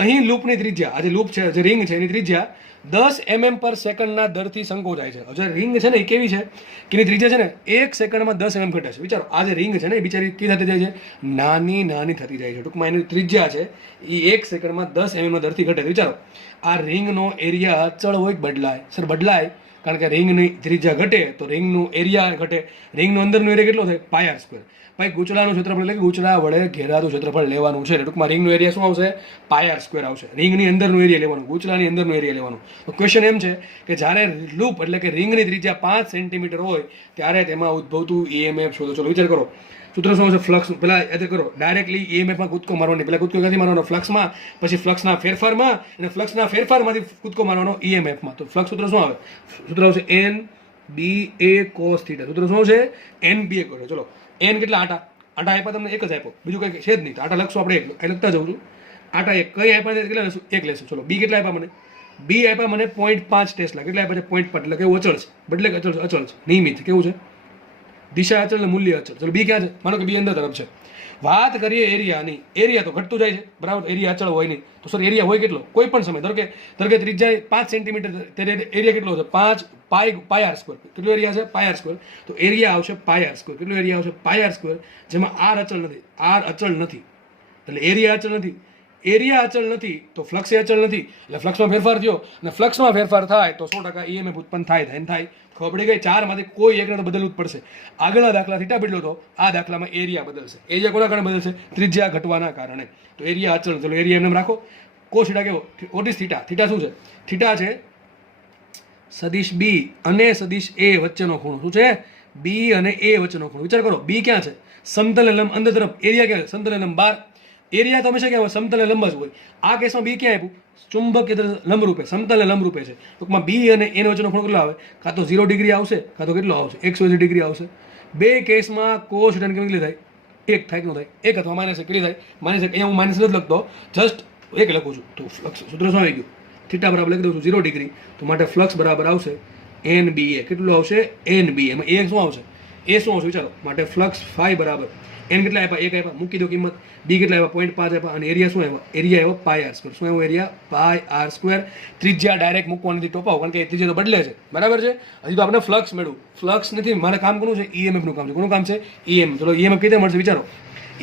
અહીં લૂપની ત્રિજ્યા, આ જે લૂપ છે, જે રિંગ છે, એની ત્રિજ્યા 10 mm પર સેકન્ડના દરથી સંકોચાય છે. જે રિંગ છે ને એ કેવી છે કે એની ત્રિજ્યા છે ને 1 સેકન્ડમાં 10 mm ઘટે છે. વિચારો, આ જે રિંગ છે ને એ બિચારી કેવી થતી જાય છે? નાની નાની થતી જાય છે. ટૂંકમાં એની ત્રિજ્યા છે એ 1 સેકન્ડમાં 10 mm ના દરથી ઘટે. વિચારો, આ રિંગનો એરિયા અચળ હોય કે બદલાય? સર, બદલાય, કારણ કે રિંગની ત્રિજ્યા ઘટે તો રિંગનું એરિયા ઘટે. રિંગનો અંદરનો એરિયા કેટલો થાય? પાય આર સ્ક્વેર. ભાઈ, ગૂંચળાનું ક્ષેત્રફળ એટલે કે ગૂંચળા વડે ઘેરાતું ક્ષેત્રફળ લેવાનું છે. ટૂંકમાં રિંગનો એરિયા શું આવશે? પાય આર સ્ક્વેર આવશે. રિંગની અંદરનું એરિયા લેવાનું, ગૂંચળાની અંદરનું એરિયા લેવાનું. તો ક્વેશ્ચન એમ છે કે જ્યારે લૂપ એટલે કે રિંગની ત્રિજ્યા 5 સેન્ટીમીટર હોય ત્યારે તેમાં ઉદ્ભવતું ઈએમએફ શોધો. ચલો વિચાર કરો, સૂત્ર શું આવશે? ફ્લક્સ. પહેલા યાદ કરો, ડાયરેક્ટલી ઈએમએફમાં કૂદકો મારવાની. પહેલા કૂદકો ક્યાંથી મારવાનો? ફ્લક્સમાં, પછી ફ્લક્સના ફેરફારમાં, અને ફ્લક્સના ફેરફારમાંથી કૂદકો મારવાનો ઈએમએફમાં. તો ફ્લક્સ સૂત્ર શું આવે? સૂત્ર આવશે એન બી એ કોસ થીટા. સૂત્ર શું છે? એન બી એ કોસ. ચલો, એન કેટલા આટા આપ્યા તમને? એક જ આપ્યો, બીજું કંઈ છે જ નહીં. તો આટા લખશું આપણે, એક લખતા જઉં છું. આટા એક કઈ આપ્યા? કેટલા લેશું? એક લેશું. ચલો, બી કેટલા આપ્યા મને? બી આપ્યા મને 0.5 ટેસ્લા. કેટલા આપ્યા છે? 0.5. એટલે કેવું? અચળ છે, બદલે અચળ છે, નિયમિત. કેવું છે? દિશા અચળ અને મૂલ્ય અચળ. ચલો બી ક્યાં છે? માનો કે બી અંદર તરફ છે. વાત કરીએ એરિયાની. એરિયા તો ઘટતું જાય છે, બરાબર. એરિયા અચળ હોય નહીં તો સર એરિયા હોય કેટલો? કોઈ પણ સમય ધારો કે ત્રિજ્યા 5 સેન્ટીમીટર, ત્યારે એરિયા કેટલો છે? 5 પાય આર સ્ક્વેર. કેટલો એરિયા છે? પાય આર સ્ક્વેર. તો એરિયા આવશે પાય આર સ્ક્વેર. કેટલો એરિયા આવશે? પાય આર સ્ક્વેર, જેમાં આર અચળ નથી. આર અચળ નથી એટલે એરિયા અચળ નથી. એરિયા અચળ નથી તો ફ્લક્સ અચળ નથી, એટલે ફ્લક્સમાં ફેરફાર થયો, અને ફ્લક્સમાં ફેરફાર થાય તો 100% ઈએમએફ ઉત્પન્ન થાય. ખબર પડી ગઈ? ચારમાંથી કોઈ એકને તો બદલવું જ પડશે. આગળના દાખલા થીટા બદલ્યો તો આ દાખલામાં એરિયા બદલશે. એરિયા કોના કારણે બદલશે? ત્રિજ્યા ઘટવાના કારણે. તો એરિયા અચળ. ચલો એરિયા એમને રાખો. કોસ થીટા કેવો? What is theta? થીટા શું છે? થીટા છે સદિશ બી અને સદિશ એ વચ્ચેનો ખૂણો. શું છે? બી અને એ વચ્ચેનો ખૂણો. વિચાર કરો, બી ક્યાં છે? સમતલ લંબ અંદર તરફ. એરિયા ક્યાં છે? સમતલ લંબ બહાર. એરિયા તો હંમેશા ક્યાં હોય? સમતલ લંબ જ હોય. આ કેસમાં બી ક્યાં આપ્યું? ચુંબકીય લંબરૂપે, સમતલ લંબરૂપે છે. ટૂંકમાં બી અને એનો વચ્ચેનો ખૂણો કેટલો આવે? કાં તો 0 ડિગ્રી આવશે, કાં તો કેટલો આવશે? 180 ડિગ્રી આવશે. બે કેસમાં કોસ થીટા કેટલી થાય? એક થાય કે ન થાય? એક અથવા માઇનસ એક. કેટલી થાય? માઇનસ એક. અહીંયા હું માઇનસ નથી લખતો, જસ્ટ એક લખું છું. તો ફ્લક્સ સૂત્ર શું આવી ગયું? થીટા બરાબર લખી દઉં છું 0 ડિગ્રી. તો માટે ફ્લક્સ બરાબર આવશે NBA. કેટલું આવશે? NBA. એમાં એ શું આવશે? એ શું આવશે વિચારો? માટે ફ્લક્સ ફાઈ બરાબર એન કેટલા આપ્યા? 1 આપ્યા. મૂકી દો કિંમત. બી કેટલા આપ્યા? 0.5 આપ્યા. અને એરિયા શું આવ્યા? એરિયા આવ્યો પાય આર સ્ક્વેર. શું આવ્યો એરિયા? Pi R square. ત્રિજ્યા ડાયરેક્ટ મૂકવાની ટોપાવ, કારણ કે ત્રિજ્યા તો બદલે છે, બરાબર છે. હજી તો આપણે ફ્લક્સ મેળવું. ફ્લક્સ નથી, મારે કામ કરવું છે ઈએમએફ નું કામ છે. કોનું કામ છે? ઈએમએફ. ચલો ઈએમએફ કઈ રીતે મળશે વિચારો?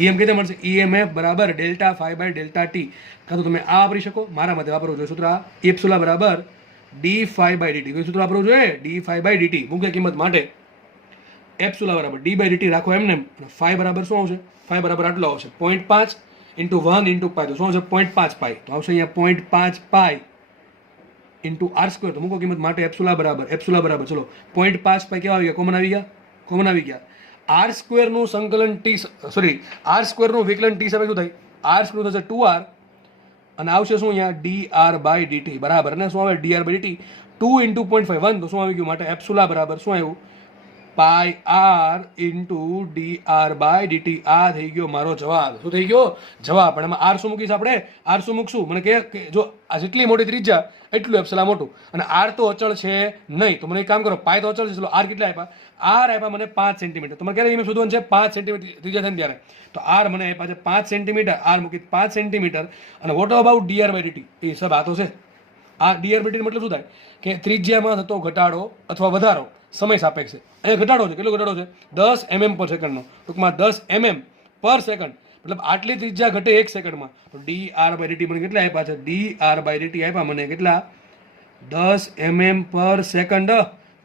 ઈએમ કઈ રીતે મળશે? ઈએમએફ બરાબર delta phi by delta T. કાં તો તમે આ વાપરી શકો, મારા માટે વાપરવું જોઈએ સૂત્ર આ. એપ્સિલોન બરાબર ડી ફાઈ બાય ડીટી. કયું સૂત્ર વાપરવું જોઈએ? D phi by DT. મુખ્ય કિંમત માટે એપ્સિલોન બરાબર ડી બાય ડીટી રાખો એમને. ફાઈ બરાબર શું આવશે? ફાઈ બરાબર આટલો આવશે 0.5 ઇન્ટુ 1 ઇન્ટુ પાય. તો શું આવશે? 0.5 પાય. તો આવશે અહીંયા 0.5 પાય ઇન્ટુ આર સ્ક્વેર. તો મૂકો કિંમત માટે એપ્સિલોન બરાબર ચલો 0.5 પાય કેવા આવી ગયા? કોમન આવી ગયા? કોમન આવી ગયા. આર સ્ક્વેરનું સંકલન ટી, સોરી, આર સ્ક્વેરનું વિકલન ટી સામે શું થાય? આર સ્ક્વેર થશે 2r અને આવશે શું અહીંયા? dr બાય dt બરાબર. ને શું આવે? dr by dt 2 into 0.5 1. તો શું આવી ગયું? માટે એપ્સિલોન બરાબર શું આવ્યું? Pi r into dr by dt. આ થઈ ગયો મારો જવાબ. શું થઈ ગયો? જવાબ. પણ એમાં આર શું મૂકીશ આપણે? આર શું મૂકશું? મને કે જો આ જેટલી મોટી ત્રિજ્યા એટલું એપ્સિલોન મોટું, અને આર તો અચળ છે નહીં. તો મને એક કામ કરો, પાય તો અચળ છે. ચલો આર કેટલા આપ્યા? આર આપ્યા મને 5 સેન્ટીમીટર. તમારે ક્યારે ઈએમએફ શોધવાનું છે? 5 સેન્ટીમીટર ત્રિજ્યા થાય ને ત્યારે. તો આર મને આપ્યા છે 5 સેન્ટીમીટર. આર મૂકી 5 સેન્ટીમીટર. અને what about dr by dt? એ સબ આ તો છે. આ dr બાય dt મતલબ શું થાય? કે ત્રિજ્યામાં થતો ઘટાડો અથવા વધારો સમય સાપેક્ષે. અહીંયા ઘટાડો છે. કેટલો ઘટાડો છે? 10 mm પર સેકન્ડનો. ટૂંકમાં 10 mm પર સેકન્ડ. મતલબ આટલી ત્રિજ્યા ઘટે 1 સેકન્ડમાં. તો dr બાય dt મને કેટલા આપ્યા છે? dr બાય dt આપ્યા મને કેટલા? 10 mm પર સેકન્ડ.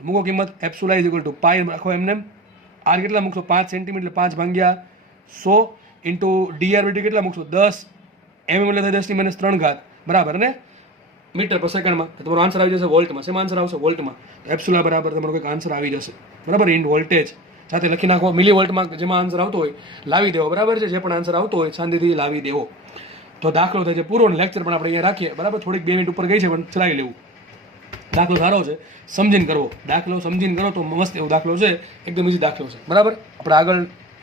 મૂકો કિંમત. Epsilon is equal to pi રાખો એમને. આર કેટલા મૂકશો? 5 સેન્ટીમીટર એટલે 5 ભાગ્યા 100 ઇન્ટુ dr બાય dt કેટલા મૂકશો? 10 mm એટલે થાય 10 - 3 બરાબર ને મીટર પર સેકન્ડમાં. તો તમારો આન્સર આવી જશે વોલ્ટમાં. શેમાં આન્સર આવશે? વોલ્ટમાં. એપ્સિલોન બરાબર તમારો કંઈક આન્સર આવી જશે, બરાબર. ઇન વોલ્ટેજ સાથે લખી નાખો. મિલી વોલ્ટમાં જેમાં આન્સર આવતો હોય લાવી દેવો, બરાબર છે. જે પણ આન્સર આવતો હોય શાંતિથી લાવી દેવો. તો દાખલો થાય છે પૂરો. લેક્ચર પણ આપણે અહીંયા રાખીએ, બરાબર. થોડીક 2 મિનિટ ઉપર ગઈ છે પણ ચલાવી લેવું. દાખલો સારો છે, સમજીને કરવો. દાખલો સમજીને કરો તો મસ્ત એવો દાખલો છે, એકદમ ઇઝી દાખલો છે, બરાબર. આપણે આગળ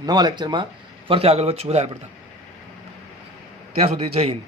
નવા લેક્ચરમાં ફરતી આગળ વધશું વધારે પડતા. ત્યાં સુધી જય હિન્દ.